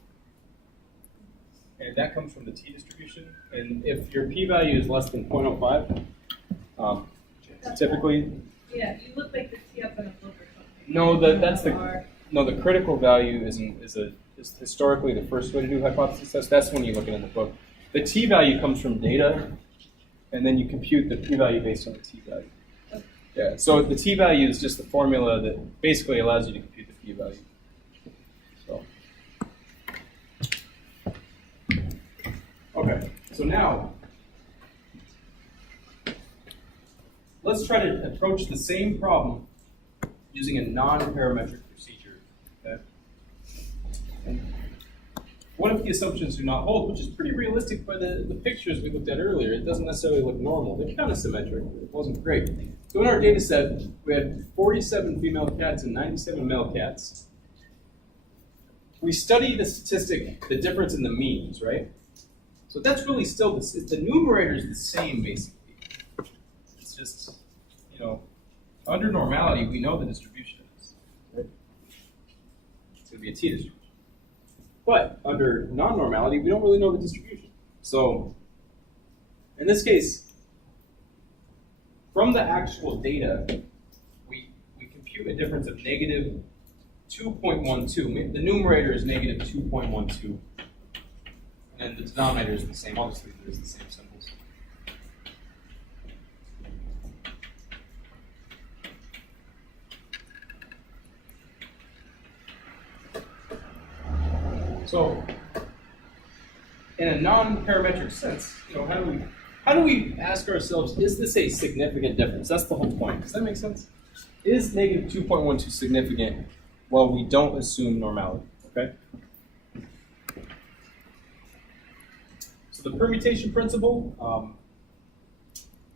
And that comes from the t-distribution. And if your p-value is less than 0.05, typically... Yeah, you look like the t up in a book or something. No, the critical value is historically the first way to do hypothesis tests. That's when you look at it in the book. The t-value comes from data. And then you compute the p-value based on the t-value. Yeah, so the t-value is just the formula that basically allows you to compute the p-value. So, okay, so now let's try to approach the same problem using a non-parametric procedure. Okay? And what if the assumptions do not hold, which is pretty realistic by the pictures we looked at earlier. It doesn't necessarily look normal. They're kind of symmetric, but it wasn't great. So in our data set, we had 47 female cats and 97 male cats. We study the statistic, the difference in the means, right? So that's really still, the numerator is the same, basically. It's just, under normality, we know the distribution is, right? It's going to be a t-distribution. But under non-normality, we don't really know the distribution. So in this case, from the actual data, we compute a difference of negative 2.12. The numerator is negative 2.12. And the denominator is the same. Obviously, there's the same symbols. So, in a non-parametric sense, how do we ask ourselves, is this a significant difference? That's the whole point. Does that make sense? Is negative 2.12 significant? Well, we don't assume normality, okay? So the permutation principle,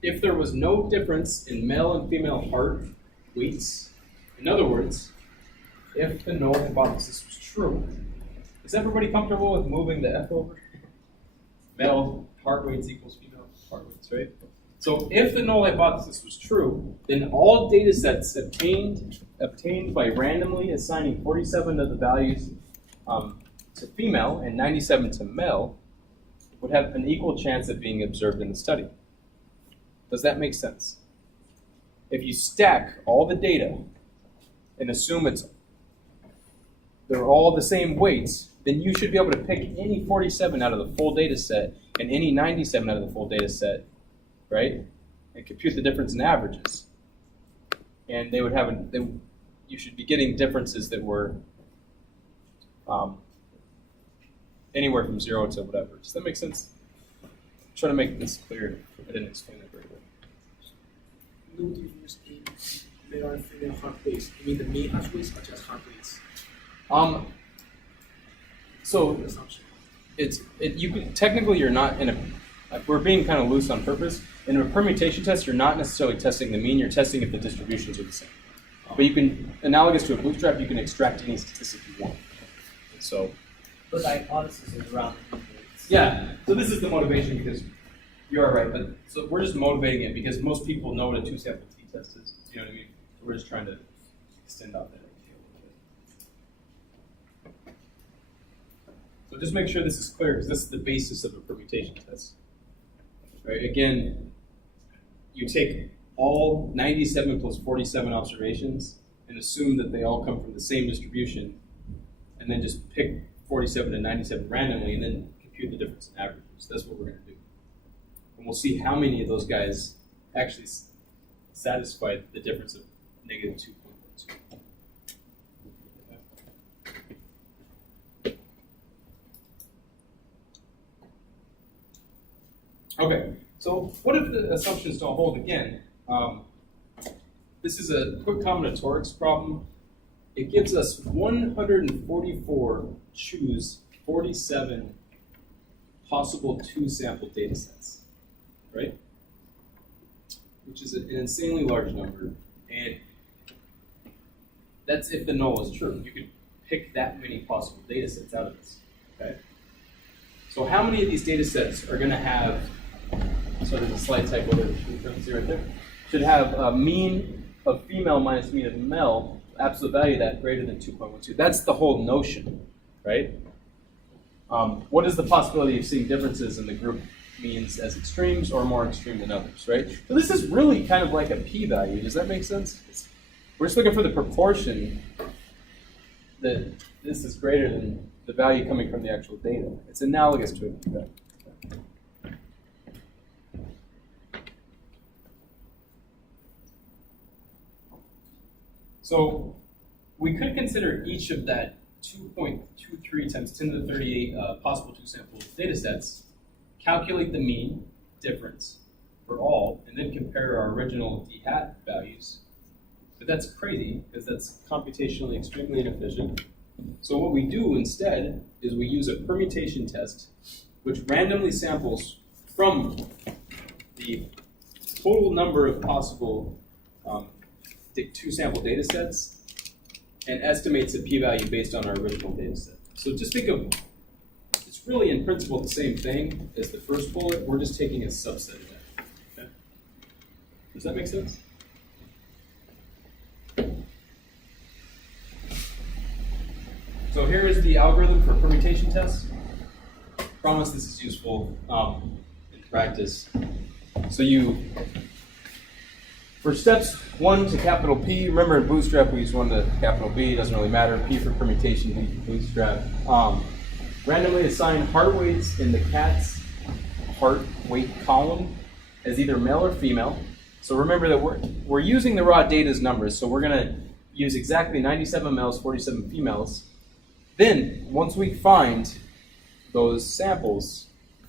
if there was no difference in male and female heart weights, in other words, if the null hypothesis was true, is everybody comfortable with moving the F over? Male heart weights equals female heart weights, right? So if the null hypothesis was true, then all data sets obtained by randomly assigning 47 of the values to female and 97 to male would have an equal chance of being observed in the study. Does that make sense? If you stack all the data and assume they're all the same weights, then you should be able to pick any 47 out of the full data set and any 97 out of the full data set, right? And compute the difference in averages. And they would have you should be getting differences that were anywhere from 0 to whatever. Does that make sense? I'm trying to make this clear. I didn't explain it very well. No difference in male and female heart rates. You mean the mean heart rates or just heart rates? So Assumption. technically you're not in we're being kind of loose on purpose. In a permutation test, you're not necessarily testing the mean, you're testing if the distributions are the same. But you can, analogous to a bootstrap, you can extract any statistic you want. So But the hypothesis is around the mean weights. yeah, so this is the motivation because you are right, but so we're just motivating it because most people know what a two-sample t-test is. You know what I mean? We're just trying to extend out that idea a little bit. So just make sure this is clear because this is the basis of a permutation test. Right? Again, you take all 97 plus 47 observations and assume that they all come from the same distribution, and then just pick 47 and 97 randomly and then compute the difference in averages. That's what we're going to do. And we'll see how many of those guys actually satisfy the difference of negative 2.12. Okay, so what if the assumptions don't hold again? This is a quick combinatorics problem. It gives us 144 choose 47 possible two-sample data sets, right? Which is an insanely large number, and that's if the null is true. You could pick that many possible data sets out of this, okay? So how many of these data sets are going to have, so there's a slight typo there, see right there, should have a mean of female minus mean of male, absolute value of that greater than 2.12. That's the whole notion, right? What is the possibility of seeing differences in the group means as extremes or more extreme than others, right? So this is really kind of like a p-value. Does that make sense? We're just looking for the proportion that this is greater than the value coming from the actual data. It's analogous to a p-value. So we could consider each of that 2.23 times 10 to the 38 possible two-sample data sets, calculate the mean difference for all, and then compare our original d hat values. But that's crazy, because that's computationally extremely inefficient. So what we do instead is we use a permutation test, which randomly samples from the total number of possible two-sample data sets and estimates a p-value based on our original data set. So just think of, it's really in principle the same thing as the first bullet, we're just taking a subset of that. Okay? Does that make sense? So here is the algorithm for permutation tests. Promise this is useful in practice. So for steps 1 to capital P, remember in Bootstrap we use 1 to capital B, doesn't really matter, P for permutation, B for Bootstrap. Randomly assign heart weights in the cat's heart weight column as either male or female. So remember that we're using the raw data as numbers, so we're going to use exactly 97 males, 47 females. Then, once we find those samples,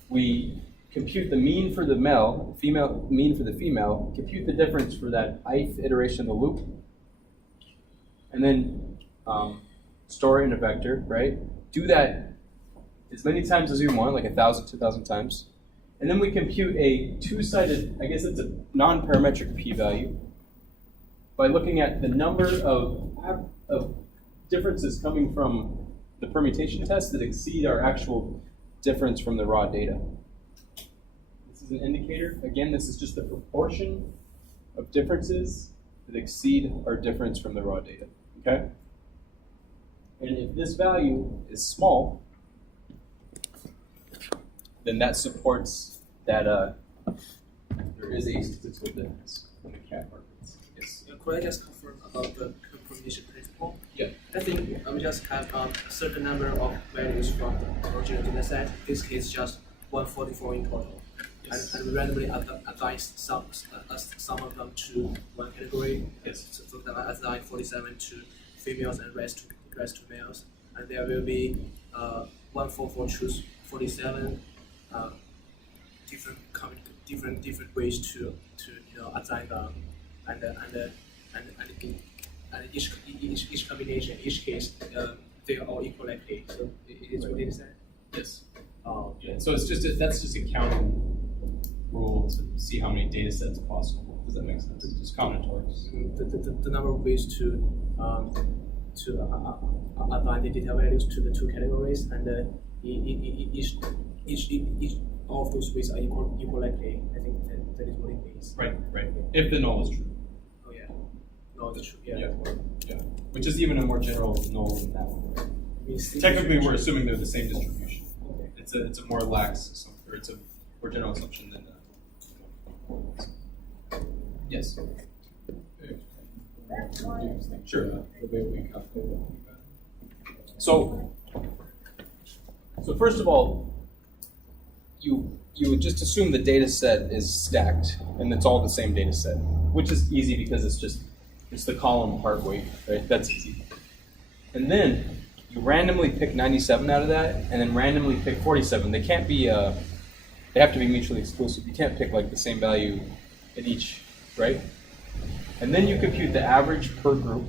we compute the mean for the mean for the female, compute the difference for that ith iteration of the loop, and then store it in a vector, right? Do that as many times as we want, like 1,000, 2,000 times. And then we compute a two-sided, I guess it's a non-parametric p-value, by looking at the number of differences coming from the permutation test that exceed our actual difference from the raw data. This This is an indicator. Again, this is just the proportion of differences that exceed our difference from the raw data, okay? And if this value is small, then that supports that there is a statistical difference in the cat markets. Yes. Could I just confirm about the permutation principle? Yeah. I think we just have a certain number of values from the original data set. In this case, just 144 in total. Yes. And we randomly assign some of them to one category. Yes. So for example, assign 47 to females and rest to males. And there will be 144 choose 47 different ways to assign them, and each combination, each case, they are all equal likely. So it is what it said. Yes. Yeah. So it's just that's just a counting rule to see how many data sets possible. Does that make sense? It's just combinatorics. The number of ways to assign the data values to the two categories, and each all of those ways are equal likely. I think that is what it means. Right. Right. If the null is true. Oh yeah. No, that's true. Yeah. Yeah. Which is even a more general null than that one. Right? Means Technically, we're assuming they're the same distribution. Okay. It's a more lax, or it's a more general assumption than. Yes. Sure. The way we calculate it. So first of all, you would just assume the data set is stacked and it's all the same data set, which is easy because it's the column part weight, right? That's easy. And then you randomly pick 97 out of that, and then randomly pick 47. They can't be they have to be mutually exclusive. You can't pick like the same value in each, right? And then you compute the average per group,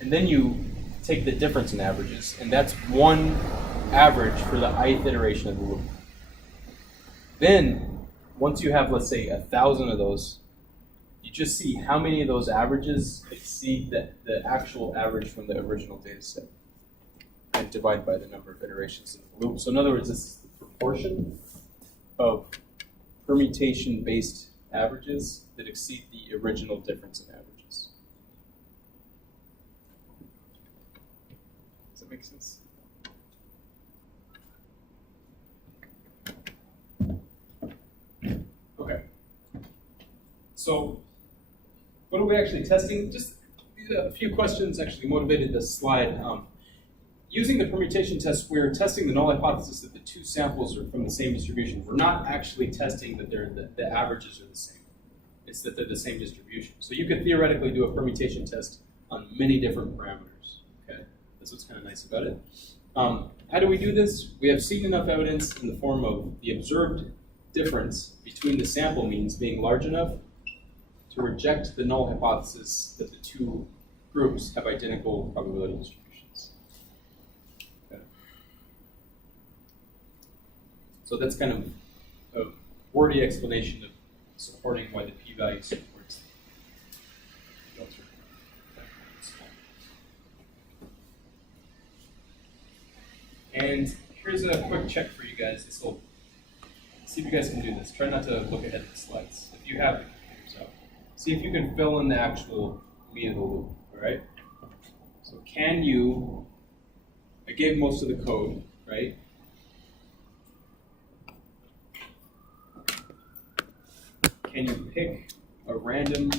and then you take the difference in averages, and that's one average for the ith iteration of the loop. Then, once you have, let's say, 1,000 of those, you just see how many of those averages exceed the actual average from the original data set, and divide by the number of iterations in the loop. So in other words, this is the proportion of permutation-based averages that exceed the original difference in averages. Does that make sense? Okay. So, what are we actually testing? Just a few questions actually motivated this slide. Using the permutation test, we're testing the null hypothesis that the two samples are from the same distribution. We're not actually testing that the averages are the same. It's that they're the same distribution. So you could theoretically do a permutation test on many different parameters. Okay, that's what's kind of nice about it. How do we do this? We have seen enough evidence in the form of the observed difference between the sample means being large enough to reject the null hypothesis that the two groups have identical probability distributions. Okay. So that's kind of a wordy explanation of supporting why the p-value supports the filter. And here's a quick check for you guys. This will see if you guys can do this. Try not to look ahead of the slides. If you have the computers out, see if you can fill in the actual meat of the loop. All right. So can you? I gave most of the code, right? Can you pick a random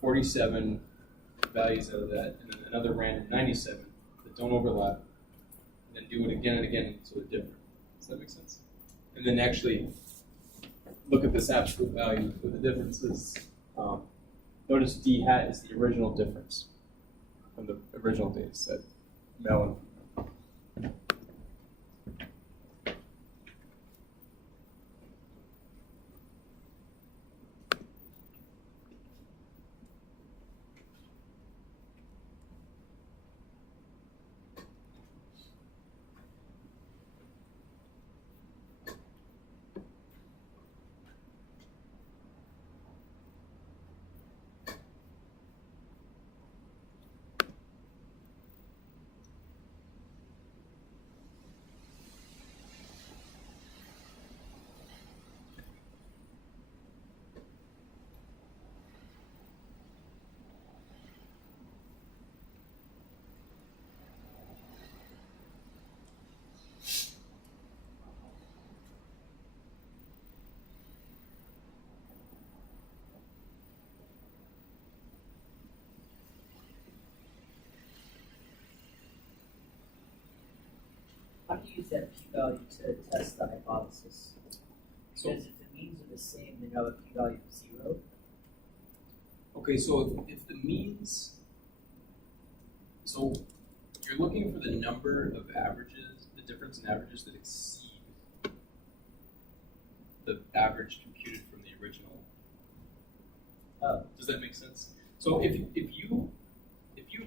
47 values out of that, and then another random 97 that don't overlap, and then do it again and again so they're different? Does that make sense? And then actually look at this absolute value for the differences. Notice d hat is the original difference from the original data set, male and female. how do you use that p-value to test the hypothesis? So- Because if the means are the same, then you have a p-value of 0. Okay, so if the means, so you're looking for the number of averages, the difference in averages that exceed the average computed from the original. Does that make sense? So if you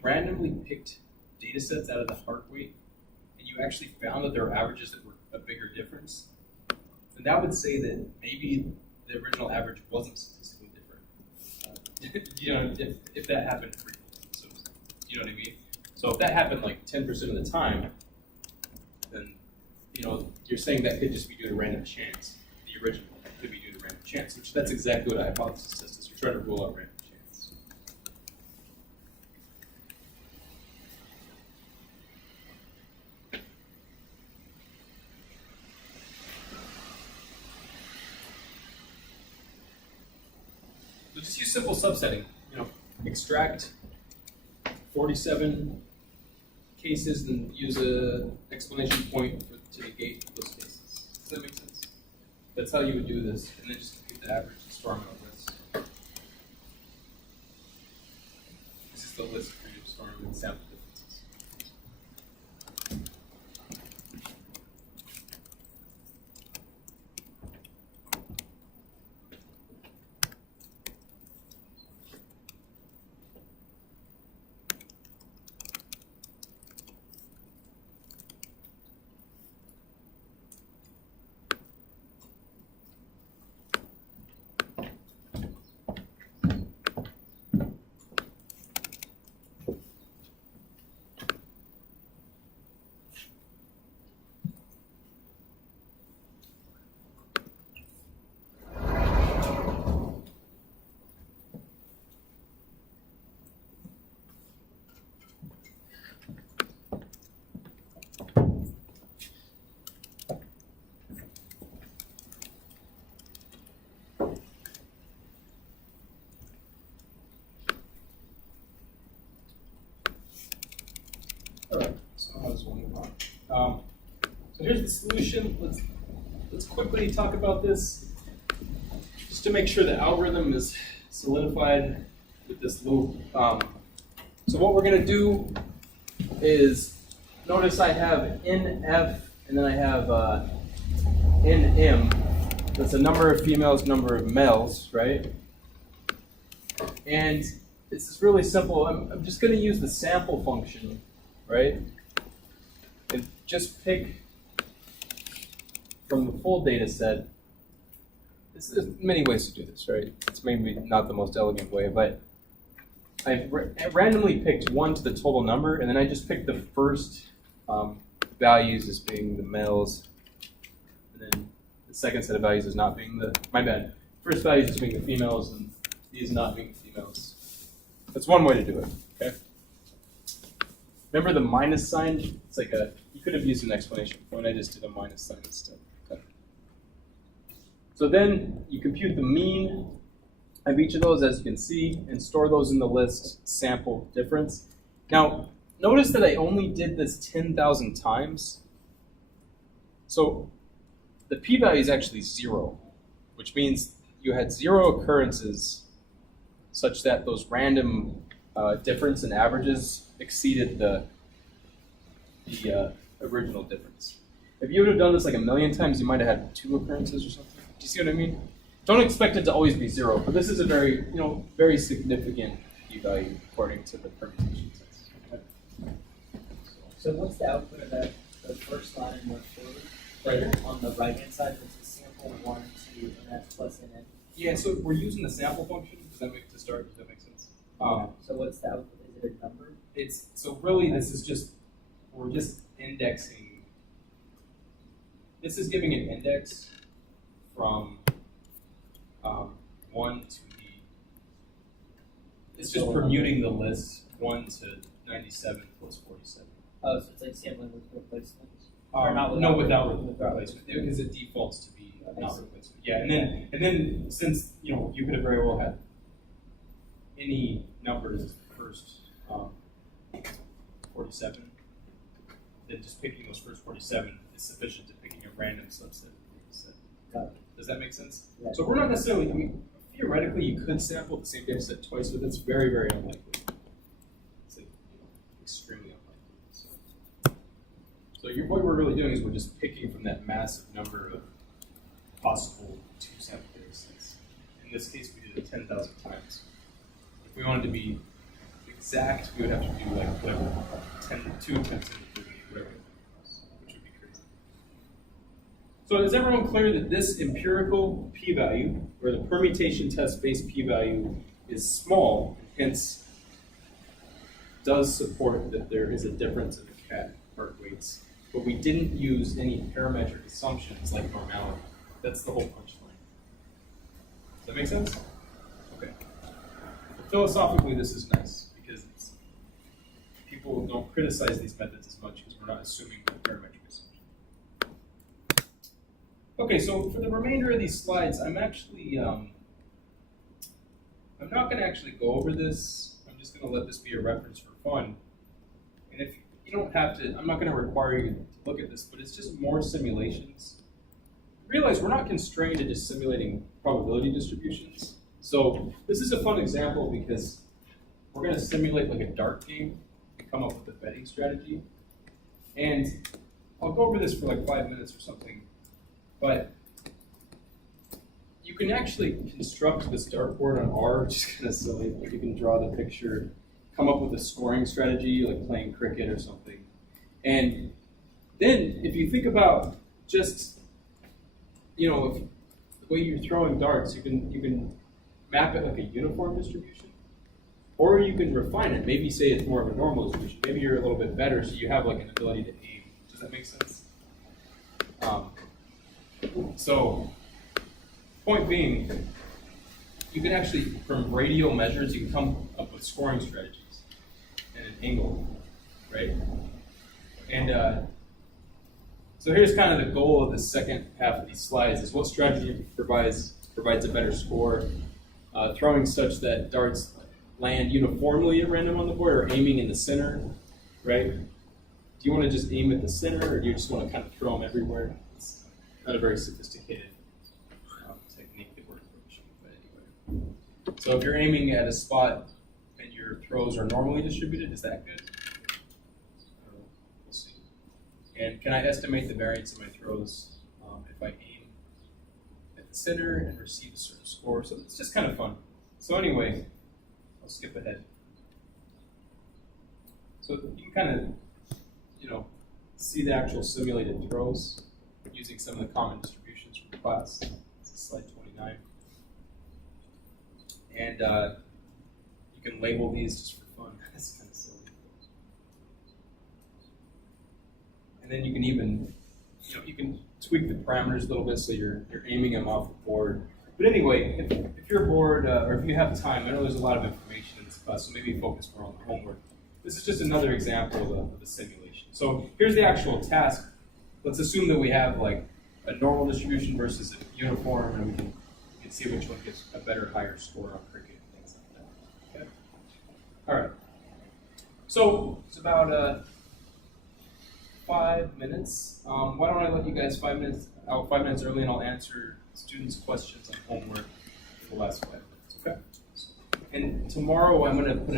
randomly picked data sets out of the heart weight and you actually found that there were averages that were a bigger difference, then that would say that maybe the original average wasn't statistically different. You know, if that happened frequently. So you know what I mean? So if that happened like 10% of the time, then you know you're saying that could just be due to random chance. The original could be due to random chance, which that's exactly what a hypothesis test is. You're trying to rule out random chance. So just use simple subsetting. You know, extract 47 cases and use a explanation point to negate those cases. Does that make sense? That's how you would do this, and then just compute the average and store them on a list. This is the list for you to store them in sample differences. All right, so how does one move on? So here's the solution. Let's quickly talk about this, just to make sure the algorithm is solidified with this loop. So what we're going to do is, notice I have NF, and then I have NM. That's a number of females, number of males, right? And this is really simple. I'm just going to use the sample function, right? And just pick from the full data set. There's many ways to do this, right? It's maybe not the most elegant way, but I randomly picked 1 to the total number, and then I just picked the first values as being the males, and then the second set of values as not being the, my bad, first values as being the females, and these not being the females. That's one way to do it, okay? Remember the minus sign? It's like you could have used an explanation point. I just did a minus sign instead. Okay. So then you compute the mean of each of those, as you can see, and store those in the list sample difference. Now, notice that I only did this 10,000 times. So the p-value is actually 0, which means you had 0 occurrences such that those random difference in averages exceeded the original difference. If you would have done this like a million times, you might have had 2 occurrences or something. Do you see what I mean? Don't expect it to always be 0, but this is a very, very significant p-value according to the permutation sense. Okay? So what's the output of that, the first line in the forward? Right. On the right-hand side, it's a sample 1, 2, and that's plus NN. Yeah, so we're using the sample function. Does that make sense? So what's the output? Is it a number? So really this is just, we're just indexing. This is giving an index from 1 to it's just permuting the list 1 to 97 plus 47. Oh, so it's like sampling with replacements? Without replacement, because it defaults to be not replacement. Yeah, and then since you could have very well had any numbers as the first 47, that just picking those first 47 is sufficient to picking a random subset. Got it. Does that make sense? Yeah. So we're not necessarily, I mean, theoretically you could sample the same data set twice, but that's very, very unlikely. It's like, extremely unlikely. So what we're really doing is we're just picking from that massive number of possible two-sample data sets. In this case, we did it 10,000 times. If we wanted to be exact, we would have to do like whatever, 2 times 10 to the 38, whatever, which would be crazy. So is everyone clear that this empirical p-value, or the permutation test-based p-value, is small, and hence does support that there is a difference in the cat part weights, but we didn't use any parametric assumptions like normality. That's the whole punchline. Does that make sense? Okay. Philosophically, this is nice because people don't criticize these methods as much because we're not assuming the parametric assumption. Okay, so for the remainder of these slides, I'm actually, I'm not going to actually go over this. I'm just going to let this be a reference for fun. And if you don't have to, I'm not going to require you to look at this, but it's just more simulations. Realize we're not constrained to just simulating probability distributions. So this is a fun example because we're going to simulate like a dart game and come up with a betting strategy. And I'll go over this for like 5 minutes or something, but you can actually construct this dartboard on R, which is kind of silly. Like you can draw the picture, come up with a scoring strategy, like playing cricket or something. And then if you think about just, you know, the way you're throwing darts, you can map it like a uniform distribution, or you can refine it. Maybe say it's more of a normal distribution. Maybe you're a little bit better, so you have like an ability to aim. Does that make sense? So, point being, you can actually, from radial measures, you can come up with scoring strategies and an angle, right? And so here's kind of the goal of the second half of these slides: is what strategy provides a better score, throwing such that darts land uniformly at random on the board, or aiming in the center, right? Do you want to just aim at the center, or do you just want to kind of throw them everywhere? It's not a very sophisticated technique that we're approaching, but anyway. So if you're aiming at a spot and your throws are normally distributed, is that good? We'll see. And can I estimate the variance of my throws if I aim at the center and receive a certain score? So it's just kind of fun. So anyway, I'll skip ahead. So you can kind of, you know, see the actual simulated throws using some of the common distributions from the class. This is slide 29. And you can label these just for fun. That's kind of silly. And then you can even, you know, you can tweak the parameters a little bit so you're aiming them off the board. But anyway, if you're bored or if you have time, I know there's a lot of information in this class, so maybe focus more on the homework. This is just another example of a simulation. So here's the actual task. Let's assume that we have like a normal distribution versus a uniform, and we can see which one gets a better, higher score on cricket and things like that. Okay. All right. So it's about 5 minutes. Why don't I let you guys 5 minutes out 5 minutes early, and I'll answer students' questions on homework for the last 5 minutes. Okay. And tomorrow I'm going to put